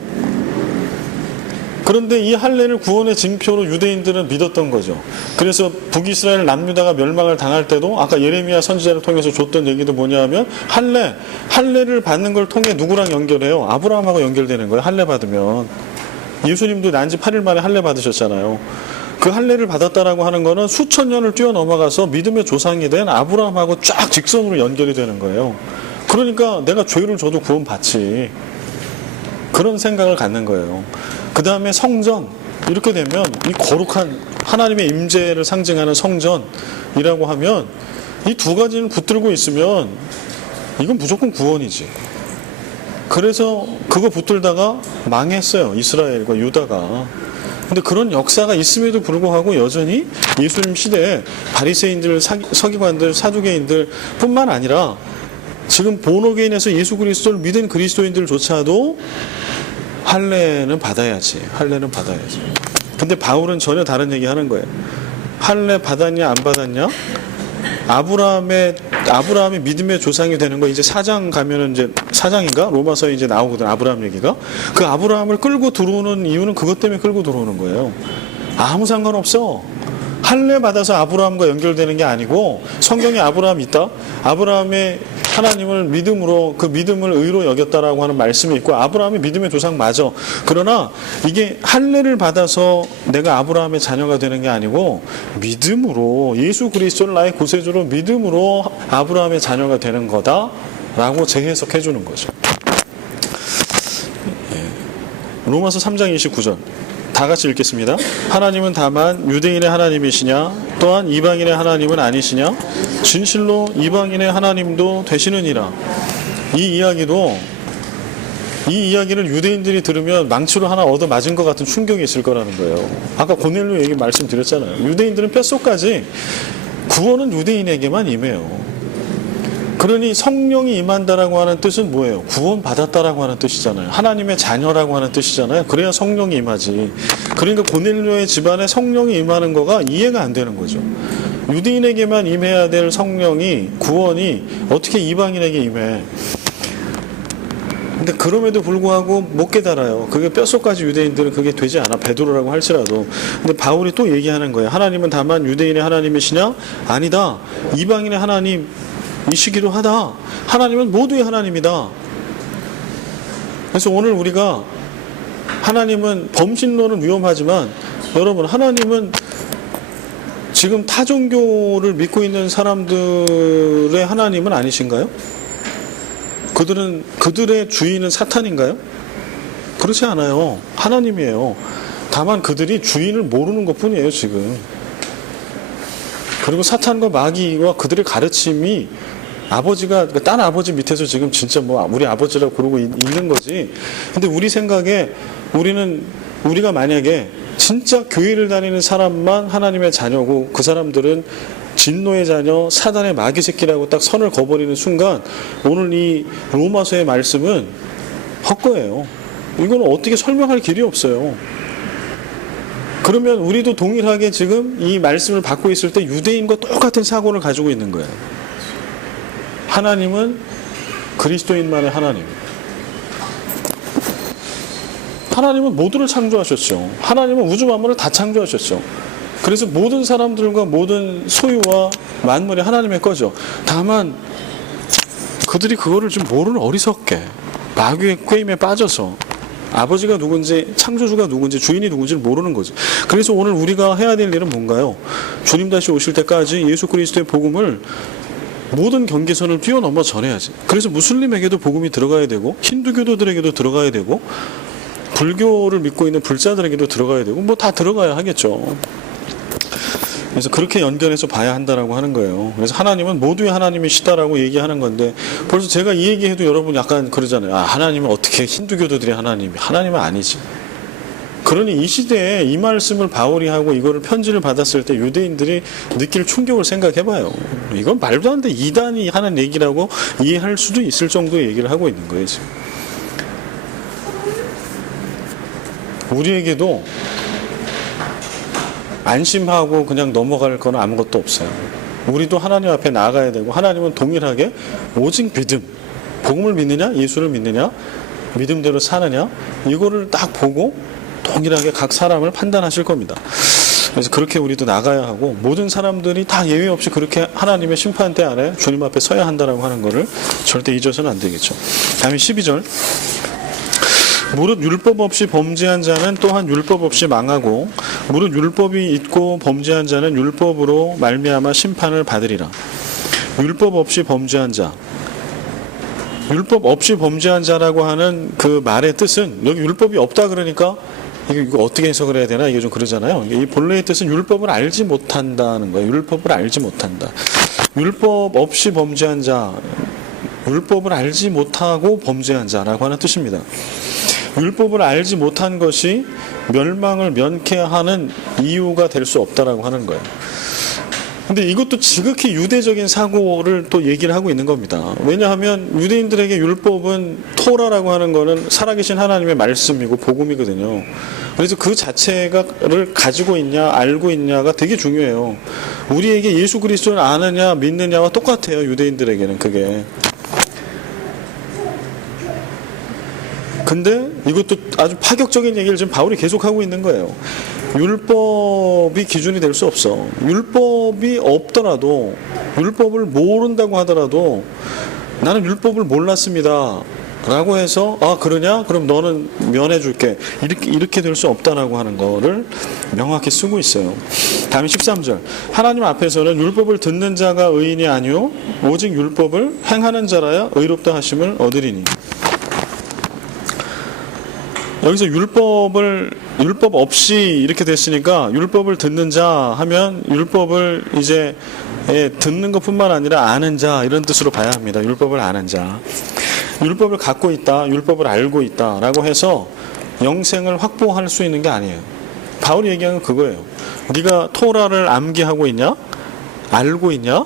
그런데 이 할례를 구원의 징표로 유대인들은 믿었던 거죠. 그래서 북이스라엘 남유다가 멸망을 당할 때도 아까 예레미야 선지자를 통해서 줬던 얘기도 뭐냐 하면 할례를 받는 걸 통해 누구랑 연결해요? 아브라함하고 연결되는 거예요. 할례 받으면. 예수님도 난지 8일 만에 할례 받으셨잖아요. 그 할례를 받았다라고 하는 거는 수천 년을 뛰어넘어가서 믿음의 조상이 된 아브라함하고 쫙 직선으로 연결이 되는 거예요. 그러니까 내가 죄를 져도 구원받지. 그런 생각을 갖는 거예요. 그 다음에 성전, 이렇게 되면 이 거룩한 하나님의 임재를 상징하는 성전이라고 하면 이 두 가지는 붙들고 있으면 이건 무조건 구원이지. 그래서 그거 붙들다가 망했어요. 이스라엘과 유다가. 근데 그런 역사가 있음에도 불구하고 여전히 예수님 시대에 바리새인들, 서기관들, 사두개인들 뿐만 아니라 지금 본어게인에서 예수 그리스도를 믿은 그리스도인들조차도 할례는 받아야지. 할례는 받아야지. 근데 바울은 전혀 다른 얘기 하는 거예요. 할례 받았냐 안 받았냐? 아브라함의 믿음의 조상이 되는 거 이제 4장 가면은 이제 4장인가? 로마서에 이제 나오거든. 아브라함 얘기가. 그 아브라함을 끌고 들어오는 이유는 그것 때문에 끌고 들어오는 거예요. 아무 상관없어. 할례 받아서 아브라함과 연결되는 게 아니고 성경에 아브라함이 있다. 아브라함의 하나님을 믿음으로 그 믿음을 의로 여겼다라고 하는 말씀이 있고 아브라함이 믿음의 조상 맞아. 그러나 이게 할례를 받아서 내가 아브라함의 자녀가 되는 게 아니고 믿음으로 예수 그리스도를 나의 구세주로 믿음으로 아브라함의 자녀가 되는 거다라고 재해석해 주는 거죠. 로마서 3장 29절 다 같이 읽겠습니다. 하나님은 다만 유대인의 하나님이시냐 또한 이방인의 하나님은 아니시냐 진실로 이방인의 하나님도 되시느니라. 이 이야기를 유대인들이 들으면 망치로 하나 얻어 맞은 것 같은 충격이 있을 거라는 거예요. 아까 고넬료 얘기 말씀드렸잖아요. 유대인들은 뼛속까지 구원은 유대인에게만 임해요. 그러니 성령이 임한다라고 하는 뜻은 뭐예요? 구원받았다라고 하는 뜻이잖아요. 하나님의 자녀라고 하는 뜻이잖아요. 그래야 성령이 임하지. 그러니까 고넬료의 집안에 성령이 임하는 거가 이해가 안 되는 거죠. 유대인에게만 임해야 될 성령이 구원이 어떻게 이방인에게 임해? 근데 그럼에도 불구하고 못 깨달아요. 그게 뼛속까지 유대인들은 그게 되지 않아. 베드로라고 할지라도. 근데 바울이 또 얘기하는 거예요. 하나님은 다만 유대인의 하나님이시냐? 아니다. 이방인의 하나님 이시기도 하다. 하나님은 모두의 하나님이다. 그래서 오늘 우리가 하나님은 범신론은 위험하지만 여러분 하나님은 지금 타종교를 믿고 있는 사람들의 하나님은 아니신가요? 그들의 주인은 사탄인가요? 그렇지 않아요. 하나님이에요. 다만 그들이 주인을 모르는 것뿐이에요. 지금 그리고 사탄과 마귀와 그들의 가르침이 아버지가 딴 아버지 밑에서 지금 진짜 뭐 우리 아버지라고 그러고 있는 거지. 근데 우리 생각에 우리가 만약에 진짜 교회를 다니는 사람만 하나님의 자녀고 그 사람들은 진노의 자녀, 사단의 마귀 새끼라고 딱 선을 그어버리는 순간 오늘 이 로마서의 말씀은 헛거예요. 이거는 어떻게 설명할 길이 없어요. 그러면 우리도 동일하게 지금 이 말씀을 받고 있을 때 유대인과 똑같은 사고를 가지고 있는 거예요. 하나님은 그리스도인만의 하나님. 하나님은 모두를 창조하셨죠. 하나님은 우주 만물을 다 창조하셨죠. 그래서 모든 사람들과 모든 소유와 만물이 하나님의 거죠. 다만 그들이 그거를 좀 모르는 어리석게 마귀의 꾀임에 빠져서 아버지가 누군지 창조주가 누군지 주인이 누군지를 모르는 거죠. 그래서 오늘 우리가 해야 될 일은 뭔가요? 주님 다시 오실 때까지 예수 그리스도의 복음을 모든 경계선을 뛰어넘어 전해야지. 그래서 무슬림에게도 복음이 들어가야 되고 힌두교도들에게도 들어가야 되고 불교를 믿고 있는 불자들에게도 들어가야 되고 뭐 다 들어가야 하겠죠. 그래서 그렇게 연결해서 봐야 한다라고 하는 거예요. 그래서 하나님은 모두의 하나님이시다라고 얘기하는 건데 벌써 제가 이 얘기해도 여러분 약간 그러잖아요. 아, 하나님은 어떻게 힌두교도들이 하나님은 아니지. 그러니 이 시대에 이 말씀을 바울이 하고 이거를 편지를 받았을 때 유대인들이 느낄 충격을 생각해봐요. 이건 말도 안 돼. 이단이 하는 얘기라고 이해할 수도 있을 정도의 얘기를 하고 있는 거예요 지금. 우리에게도 안심하고 그냥 넘어갈 건 아무것도 없어요. 우리도 하나님 앞에 나아가야 되고 하나님은 동일하게 오직 믿음, 복음을 믿느냐 예수를 믿느냐 믿음대로 사느냐 이거를 딱 보고 동일하게 각 사람을 판단하실 겁니다. 그래서 그렇게 우리도 나가야 하고 모든 사람들이 다 예외 없이 그렇게 하나님의 심판대 아래 주님 앞에 서야 한다라고 하는 거를 절대 잊어서는 안 되겠죠. 다음에 12절 무릇 율법 없이 범죄한 자는 또한 율법 없이 망하고 무릇 율법이 있고 범죄한 자는 율법으로 말미암아 심판을 받으리라. 율법 없이 범죄한 자, 율법 없이 범죄한 자라고 하는 그 말의 뜻은 여기 율법이 없다 그러니까 이거 어떻게 해석을 해야 되나 이게 좀 그러잖아요. 이 본래의 뜻은 율법을 알지 못한다는 거예요. 율법을 알지 못한다. 율법 없이 범죄한 자, 율법을 알지 못하고 범죄한 자라고 하는 뜻입니다. 율법을 알지 못한 것이 멸망을 면케하는 이유가 될 수 없다라고 하는 거예요. 근데 이것도 지극히 유대적인 사고를 또 얘기를 하고 있는 겁니다. 왜냐하면 유대인들에게 율법은 토라라고 하는 거는 살아계신 하나님의 말씀이고 복음이거든요. 그래서 그 자체를 가지고 있냐 알고 있냐가 되게 중요해요. 우리에게 예수 그리스도를 아느냐 믿느냐와 똑같아요. 유대인들에게는 그게. 근데 이것도 아주 파격적인 얘기를 지금 바울이 계속하고 있는 거예요. 율법이 기준이 될 수 없어. 율법이 없더라도 율법을 모른다고 하더라도 나는 율법을 몰랐습니다 라고 해서 아 그러냐? 그럼 너는 면해줄게 이렇게 될 수 없다라고 하는 거를 명확히 쓰고 있어요. 다음에 13절 하나님 앞에서는 율법을 듣는 자가 의인이 아니요 오직 율법을 행하는 자라야 의롭다 하심을 얻으리니. 여기서 율법 없이 이렇게 됐으니까 율법을 듣는 자 하면 율법을 이제 듣는 것뿐만 아니라 아는 자 이런 뜻으로 봐야 합니다. 율법을 아는 자. 율법을 갖고 있다, 율법을 알고 있다라고 해서 영생을 확보할 수 있는 게 아니에요. 바울이 얘기하는 건 그거예요. 네가 토라를 암기하고 있냐? 알고 있냐?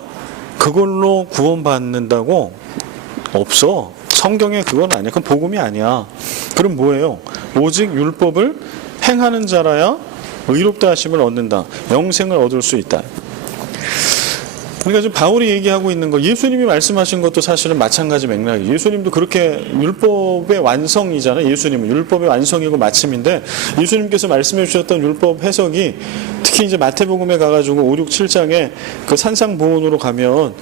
그걸로 구원받는다고? 없어. 성경에 그건 아니야. 그건 복음이 아니야. 그럼 뭐예요? 오직 율법을 행하는 자라야 의롭다 하심을 얻는다. 영생을 얻을 수 있다. 그러니까 지금 바울이 얘기하고 있는 거 예수님이 말씀하신 것도 사실은 마찬가지 맥락이에요. 예수님도 그렇게 율법의 완성이잖아요. 예수님은 율법의 완성이고 마침인데 예수님께서 말씀해 주셨던 율법 해석이 특히 이제 마태복음에 가가지고 5, 6, 7장에 그 산상보훈으로 가면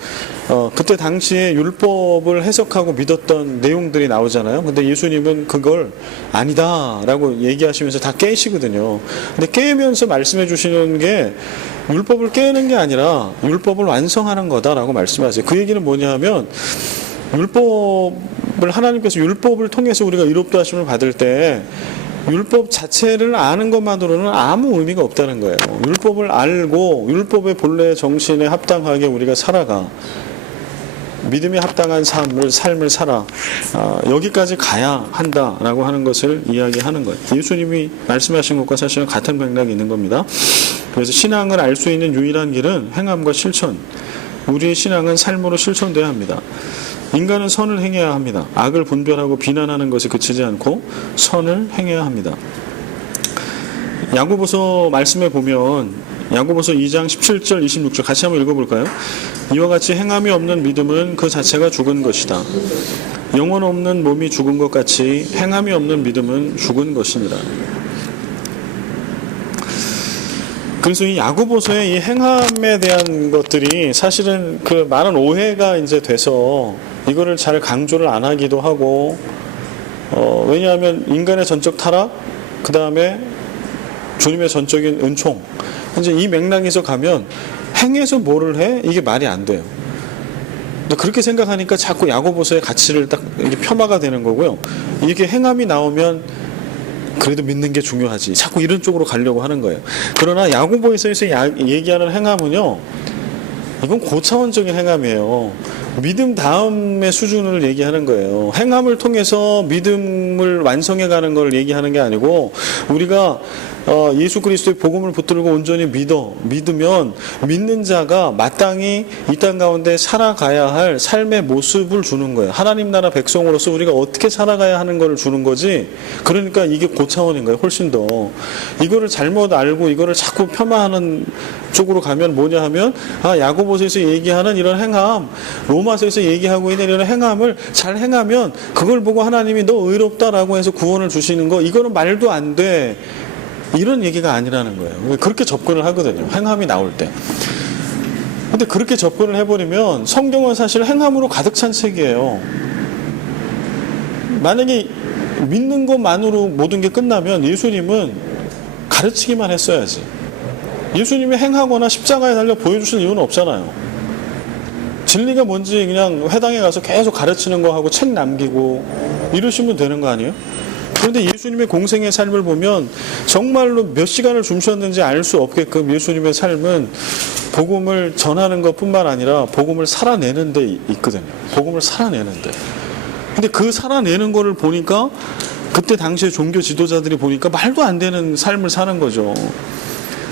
그때 당시에 율법을 해석하고 믿었던 내용들이 나오잖아요. 근데 예수님은 그걸 아니다라고 얘기하시면서 다 깨시거든요. 근데 깨면서 말씀해 주시는 게 율법을 깨는 게 아니라 율법을 완성하는 거다라고 말씀하세요. 그 얘기는 뭐냐 하면 하나님께서 율법을 통해서 우리가 의롭다 하심을 받을 때 율법 자체를 아는 것만으로는 아무 의미가 없다는 거예요. 율법을 알고 율법의 본래 정신에 합당하게 우리가 살아가. 믿음에 합당한 삶을 살아. 여기까지 가야 한다라고 하는 것을 이야기하는 거예요. 예수님이 말씀하신 것과 사실은 같은 맥락이 있는 겁니다. 그래서 신앙을 알 수 있는 유일한 길은 행함과 실천. 우리의 신앙은 삶으로 실천돼야 합니다. 인간은 선을 행해야 합니다. 악을 분별하고 비난하는 것에 그치지 않고 선을 행해야 합니다. 야고보서 말씀에 보면 야고보서 2장 17절 26절 같이 한번 읽어볼까요? 이와 같이 행함이 없는 믿음은 그 자체가 죽은 것이다. 영혼 없는 몸이 죽은 것 같이 행함이 없는 믿음은 죽은 것이니라. 그래서 이 야고보서의 이 행함에 대한 것들이 사실은 그 많은 오해가 이제 돼서 이거를 잘 강조를 안 하기도 하고, 왜냐하면 인간의 전적 타락, 그 다음에 주님의 전적인 은총, 이제 이 맥락에서 가면 행해서 뭐를 해? 이게 말이 안 돼요. 그렇게 생각하니까 자꾸 야고보서의 가치를 딱 이게 폄하가 되는 거고요. 이게 행함이 나오면 그래도 믿는 게 중요하지. 자꾸 이런 쪽으로 가려고 하는 거예요. 그러나 야고보에서 얘기하는 행함은요, 이건 고차원적인 행함이에요. 믿음 다음의 수준을 얘기하는 거예요. 행함을 통해서 믿음을 완성해가는 걸 얘기하는 게 아니고, 우리가 예수 그리스도의 복음을 붙들고 온전히 믿으면 믿는 자가 마땅히 이 땅 가운데 살아가야 할 삶의 모습을 주는 거예요. 하나님 나라 백성으로서 우리가 어떻게 살아가야 하는 걸 주는 거지. 그러니까 이게 고차원인 거예요. 훨씬 더. 이거를 잘못 알고 이거를 자꾸 폄하하는 쪽으로 가면 뭐냐 하면, 야고보서에서 얘기하는 이런 행함, 로마서에서 얘기하고 있는 이런 행함을 잘 행하면 그걸 보고 하나님이 너 의롭다라고 해서 구원을 주시는 거, 이거는 말도 안 돼. 이런 얘기가 아니라는 거예요. 그렇게 접근을 하거든요. 행함이 나올 때. 근데 그렇게 접근을 해버리면 성경은 사실 행함으로 가득 찬 책이에요. 만약에 믿는 것만으로 모든 게 끝나면 예수님은 가르치기만 했어야지. 예수님이 행하거나 십자가에 달려 보여주실 이유는 없잖아요. 진리가 뭔지 그냥 회당에 가서 계속 가르치는 거 하고 책 남기고 이러시면 되는 거 아니에요? 그런데 예수님의 공생의 삶을 보면 정말로 몇 시간을 줌셨는지 알 수 없게끔 예수님의 삶은 복음을 전하는 것뿐만 아니라 복음을 살아내는 데 있거든요. 복음을 살아내는데. 근데 그 살아내는 거를 보니까 그때 당시에 종교 지도자들이 보니까 말도 안 되는 삶을 사는 거죠.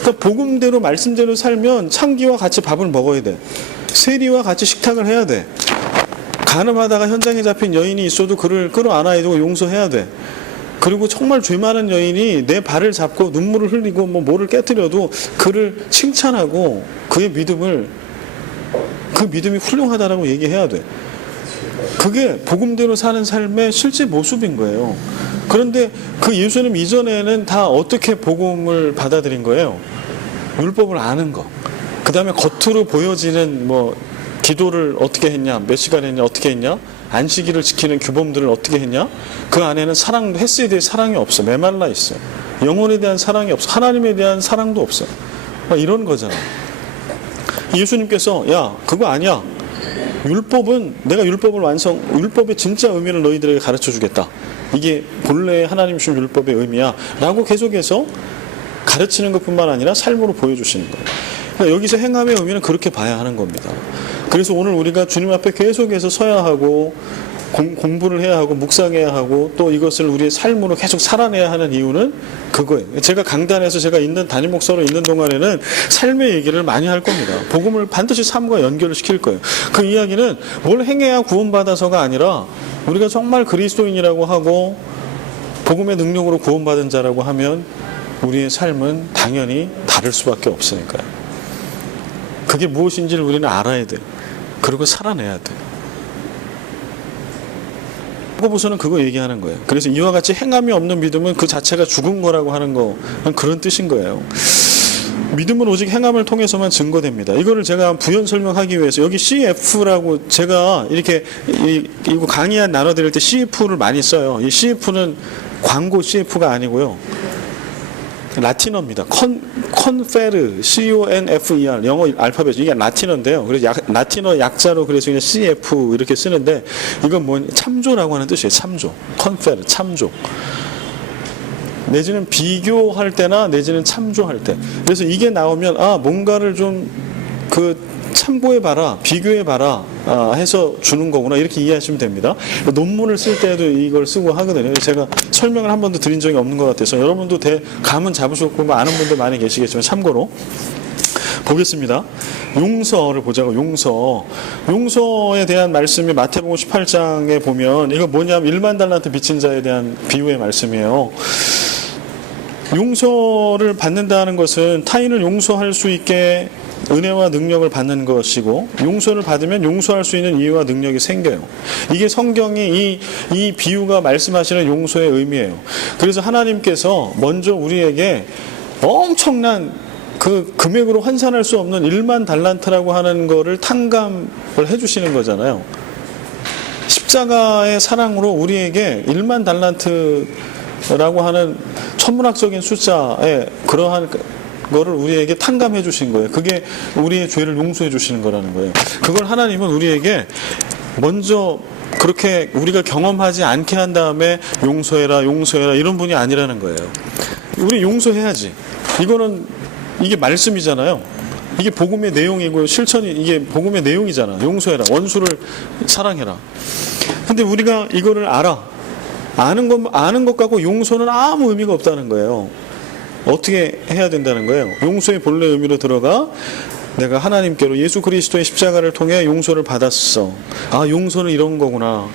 그러니까 복음대로 말씀대로 살면 창기와 같이 밥을 먹어야 돼. 세리와 같이 식탁을 해야 돼. 간음하다가 현장에 잡힌 여인이 있어도 그를 끌어안아야 되고 용서해야 돼. 그리고 정말 죄 많은 여인이 내 발을 잡고 눈물을 흘리고 뭐를 깨뜨려도 그를 칭찬하고 그의 믿음이 훌륭하다라고 얘기해야 돼. 그게 복음대로 사는 삶의 실제 모습인 거예요. 그런데 그 예수님 이전에는 다 어떻게 복음을 받아들인 거예요? 율법을 아는 거. 그 다음에 겉으로 보여지는 기도를 어떻게 했냐, 몇 시간 했냐, 어떻게 했냐, 안식일을 지키는 규범들을 어떻게 했냐, 그 안에는 사랑도, 햇세에 대해 사랑이 없어. 메말라 있어. 영혼에 대한 사랑이 없어. 하나님에 대한 사랑도 없어. 이런 거잖아. 예수님께서 야, 그거 아니야. 내가 율법의 진짜 의미를 너희들에게 가르쳐 주겠다. 이게 본래 하나님 주신 율법의 의미야. 라고 계속해서 가르치는 것뿐만 아니라 삶으로 보여주시는 거예요. 그러니까 여기서 행함의 의미는 그렇게 봐야 하는 겁니다. 그래서 오늘 우리가 주님 앞에 계속해서 서야 하고 공부를 해야 하고 묵상해야 하고 또 이것을 우리의 삶으로 계속 살아내야 하는 이유는 그거예요. 제가 강단에서 제가 담임 목사로 있는 동안에는 삶의 얘기를 많이 할 겁니다. 복음을 반드시 삶과 연결을 시킬 거예요. 그 이야기는 뭘 행해야 구원받아서가 아니라 우리가 정말 그리스도인이라고 하고 복음의 능력으로 구원받은 자라고 하면 우리의 삶은 당연히 다를 수밖에 없으니까요. 그게 무엇인지를 우리는 알아야 돼요. 그리고 살아내야 돼요. 야고보서는 그거 얘기하는 거예요. 그래서 이와 같이 행함이 없는 믿음은 그 자체가 죽은 거라고 하는 거, 그런 뜻인 거예요. 믿음은 오직 행함을 통해서만 증거됩니다. 이거를 제가 부연 설명하기 위해서 여기 CF라고 제가 이렇게 이거 강의한 나눠드릴 때 CF를 많이 써요. 이 CF는 광고 CF가 아니고요. 라틴어입니다. 컨페르, CONFER, 영어 알파벳, 이게 라틴어인데요. 그래서 라틴어 약자로 그래서 그냥 CF 이렇게 쓰는데, 이건 참조라고 하는 뜻이에요. 참조. 컨페르, 참조. 내지는 비교할 때나 내지는 참조할 때. 그래서 이게 나오면 뭔가를 좀 참고해봐라, 비교해봐라 해서 주는 거구나, 이렇게 이해하시면 됩니다. 논문을 쓸 때도 이걸 쓰고 하거든요. 제가 설명을 한 번도 드린 적이 없는 것 같아서 여러분도 감은 잡으셨고 아는 분들 많이 계시겠지만 참고로 보겠습니다. 용서를 보자고. 용서에 대한 말씀이 마태복음 18장에 보면 이거 뭐냐면 1만 달란트 빚진 자에 대한 비유의 말씀이에요. 용서를 받는다는 것은 타인을 용서할 수 있게 은혜와 능력을 받는 것이고, 용서를 받으면 용서할 수 있는 이유와 능력이 생겨요. 이게 성경이 이 비유가 말씀하시는 용서의 의미예요. 그래서 하나님께서 먼저 우리에게 엄청난 금액으로 환산할 수 없는 1만 달란트라고 하는 거를 탕감을 해주시는 거잖아요. 십자가의 사랑으로 우리에게 1만 달란트라고 하는 천문학적인 숫자에 그러한 거를 우리에게 탕감해 주신 거예요. 그게 우리의 죄를 용서해 주시는 거라는 거예요. 그걸 하나님은 우리에게 먼저 그렇게 우리가 경험하지 않게 한 다음에 용서해라 이런 분이 아니라는 거예요. 우리 용서해야지. 이게 말씀이잖아요. 이게 복음의 내용이고 실천이 이게 복음의 내용이잖아. 용서해라. 원수를 사랑해라. 근데 우리가 이거를 아는 것 갖고 용서는 아무 의미가 없다는 거예요. 어떻게 해야 된다는 거예요? 용서의 본래 의미로 들어가 내가 하나님께로 예수 그리스도의 십자가를 통해 용서를 받았어. 용서는 이런 거구나.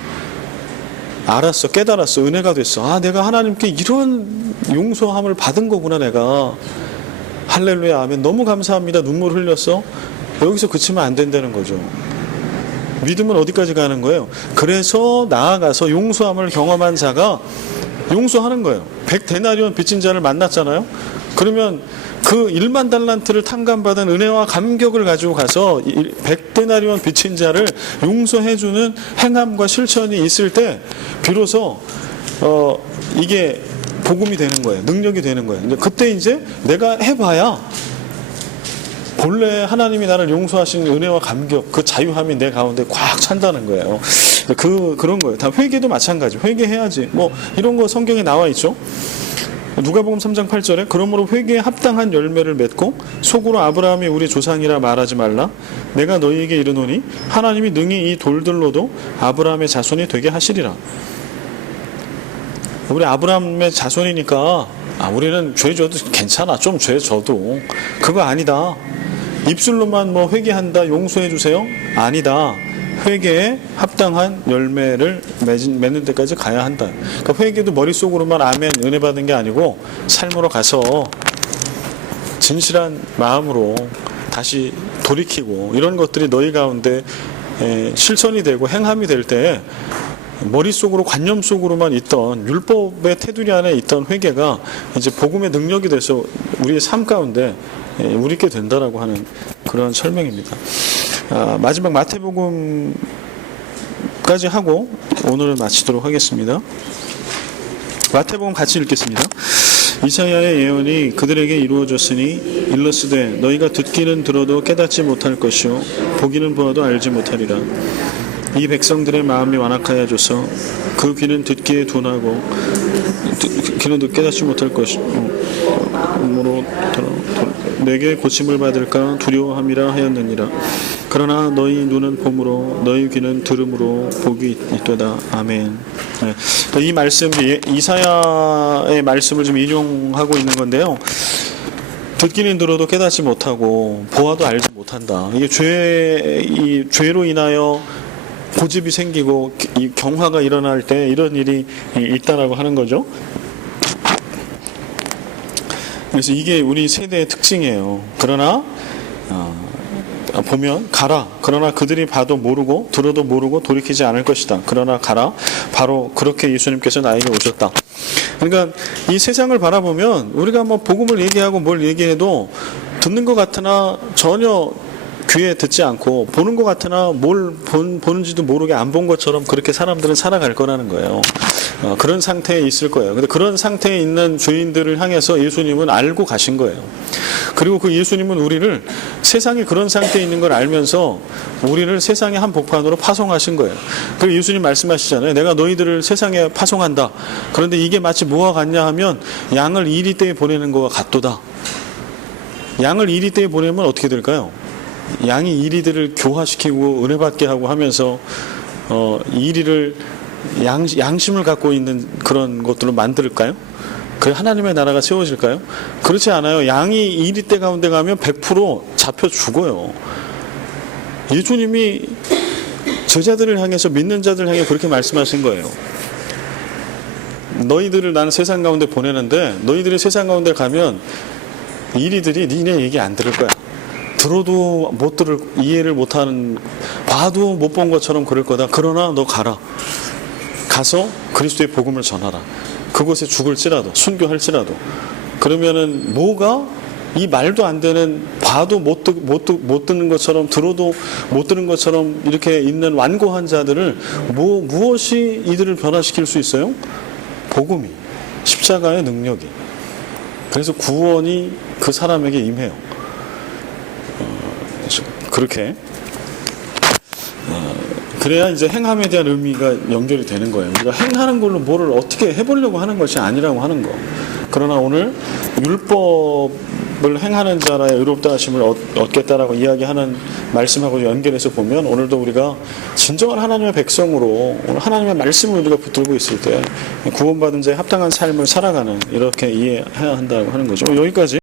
알았어. 깨달았어. 은혜가 됐어. 내가 하나님께 이런 용서함을 받은 거구나 내가. 할렐루야 아멘. 너무 감사합니다. 눈물 흘렸어. 여기서 그치면 안 된다는 거죠. 믿음은 어디까지 가는 거예요? 그래서 나아가서 용서함을 경험한 자가 용서하는 거예요. 100데나리온 빚진 자를 만났잖아요. 그러면 그 1만 달란트를 탕감받은 은혜와 감격을 가지고 가서 100데나리온 빚진 자를 용서해주는 행함과 실천이 있을 때 비로소 이게 복음이 되는 거예요. 능력이 되는 거예요. 그때 이제 내가 해봐야 본래 하나님이 나를 용서하신 은혜와 감격, 그 자유함이 내 가운데 꽉 찬다는 거예요. 그런 거예요. 다 회개도 마찬가지. 회개해야지. 이런 거 성경에 나와 있죠. 누가복음 3장 8절에 그러므로 회개에 합당한 열매를 맺고 속으로 아브라함이 우리 조상이라 말하지 말라. 내가 너희에게 이르노니 하나님이 능히 이 돌들로도 아브라함의 자손이 되게 하시리라. 우리 아브라함의 자손이니까 우리는 죄 져도 괜찮아. 좀 죄 져도. 그거 아니다. 입술로만 회개한다, 용서해 주세요? 아니다. 회개에 합당한 열매를 맺는 데까지 가야 한다. 그러니까 회개도 머릿속으로만 아멘, 은혜 받은 게 아니고 삶으로 가서 진실한 마음으로 다시 돌이키고 이런 것들이 너희 가운데 실천이 되고 행함이 될 때 머릿속으로 관념 속으로만 있던 율법의 테두리 안에 있던 회개가 이제 복음의 능력이 돼서 우리의 삶 가운데 우리께 된다라고 하는 그런 설명입니다. 마지막 마태복음까지 하고 오늘은 마치도록 하겠습니다. 마태복음 같이 읽겠습니다. 이사야의 예언이 그들에게 이루어졌으니 일러스되 너희가 듣기는 들어도 깨닫지 못할 것이요 보기는 보아도 알지 못하리라. 이 백성들의 마음이 완악하여져서 그 귀는 듣기에 둔하고 귀는 깨닫지 못할 것이므로 내게 고침을 받을까 두려워함이라 하였느니라. 그러나 너희 눈은 봄으로 너희 귀는 들음으로 복이 있도다. 아멘. 이 말씀 이사야의 말씀을 좀 인용하고 있는 건데요. 듣기는 들어도 깨닫지 못하고 보아도 알지 못한다. 이게 죄로 인하여 고집이 생기고 이 경화가 일어날 때 이런 일이 있다라고 하는 거죠. 그래서 이게 우리 세대의 특징이에요. 그러나 보면 가라. 그러나 그들이 봐도 모르고 들어도 모르고 돌이키지 않을 것이다. 그러나 가라. 바로 그렇게 예수님께서 나에게 오셨다. 그러니까 이 세상을 바라보면 우리가 복음을 얘기하고 뭘 얘기해도 듣는 것 같으나 전혀 귀에 듣지 않고 보는 것 같으나 뭘 보는지도 모르게 안 본 것처럼 그렇게 사람들은 살아갈 거라는 거예요. 그런 상태에 있을 거예요. 근데 그런 상태에 있는 죄인들을 향해서 예수님은 알고 가신 거예요. 그리고 그 예수님은 우리를 세상에 그런 상태에 있는 걸 알면서 우리를 세상의 한 복판으로 파송하신 거예요. 그리고 예수님 말씀하시잖아요. 내가 너희들을 세상에 파송한다. 그런데 이게 마치 뭐와 같냐 하면 양을 이리떼에 보내는 것과 같도다. 양을 이리떼에 보내면 어떻게 될까요? 양이 이리들을 교화시키고 은혜받게 하고 하면서 이리를 양심을 갖고 있는 그런 것들로 만들까요? 그 하나님의 나라가 세워질까요? 그렇지 않아요. 양이 이리떼 가운데 가면 100% 잡혀 죽어요. 예수님이 제자들을 향해서 믿는 자들을 향해 그렇게 말씀하신 거예요. 너희들을 나는 세상 가운데 보내는데 너희들이 세상 가운데 가면 이리들이 니네 얘기 안 들을 거야. 들어도 못 들을, 이해를 못하는, 봐도 못 본 것처럼 그럴 거다. 그러나 너 가라. 가서 그리스도의 복음을 전하라. 그곳에 죽을지라도, 순교할지라도. 그러면은 뭐가 이 말도 안 되는, 봐도 못 듣는 것처럼, 들어도 못 듣는 것처럼 이렇게 있는 완고한 자들을 무엇이 이들을 변화시킬 수 있어요? 복음이, 십자가의 능력이. 그래서 구원이 그 사람에게 임해요. 그렇게 그래야 이제 행함에 대한 의미가 연결이 되는 거예요. 우리가 행하는 걸로 뭐를 어떻게 해보려고 하는 것이 아니라고 하는 거. 그러나 오늘 율법을 행하는 자라의 의롭다 하심을 얻겠다라고 이야기하는 말씀하고 연결해서 보면 오늘도 우리가 진정한 하나님의 백성으로 오늘 하나님의 말씀을 우리가 붙들고 있을 때 구원받은 자의 합당한 삶을 살아가는 이렇게 이해해야 한다고 하는 거죠. 여기까지.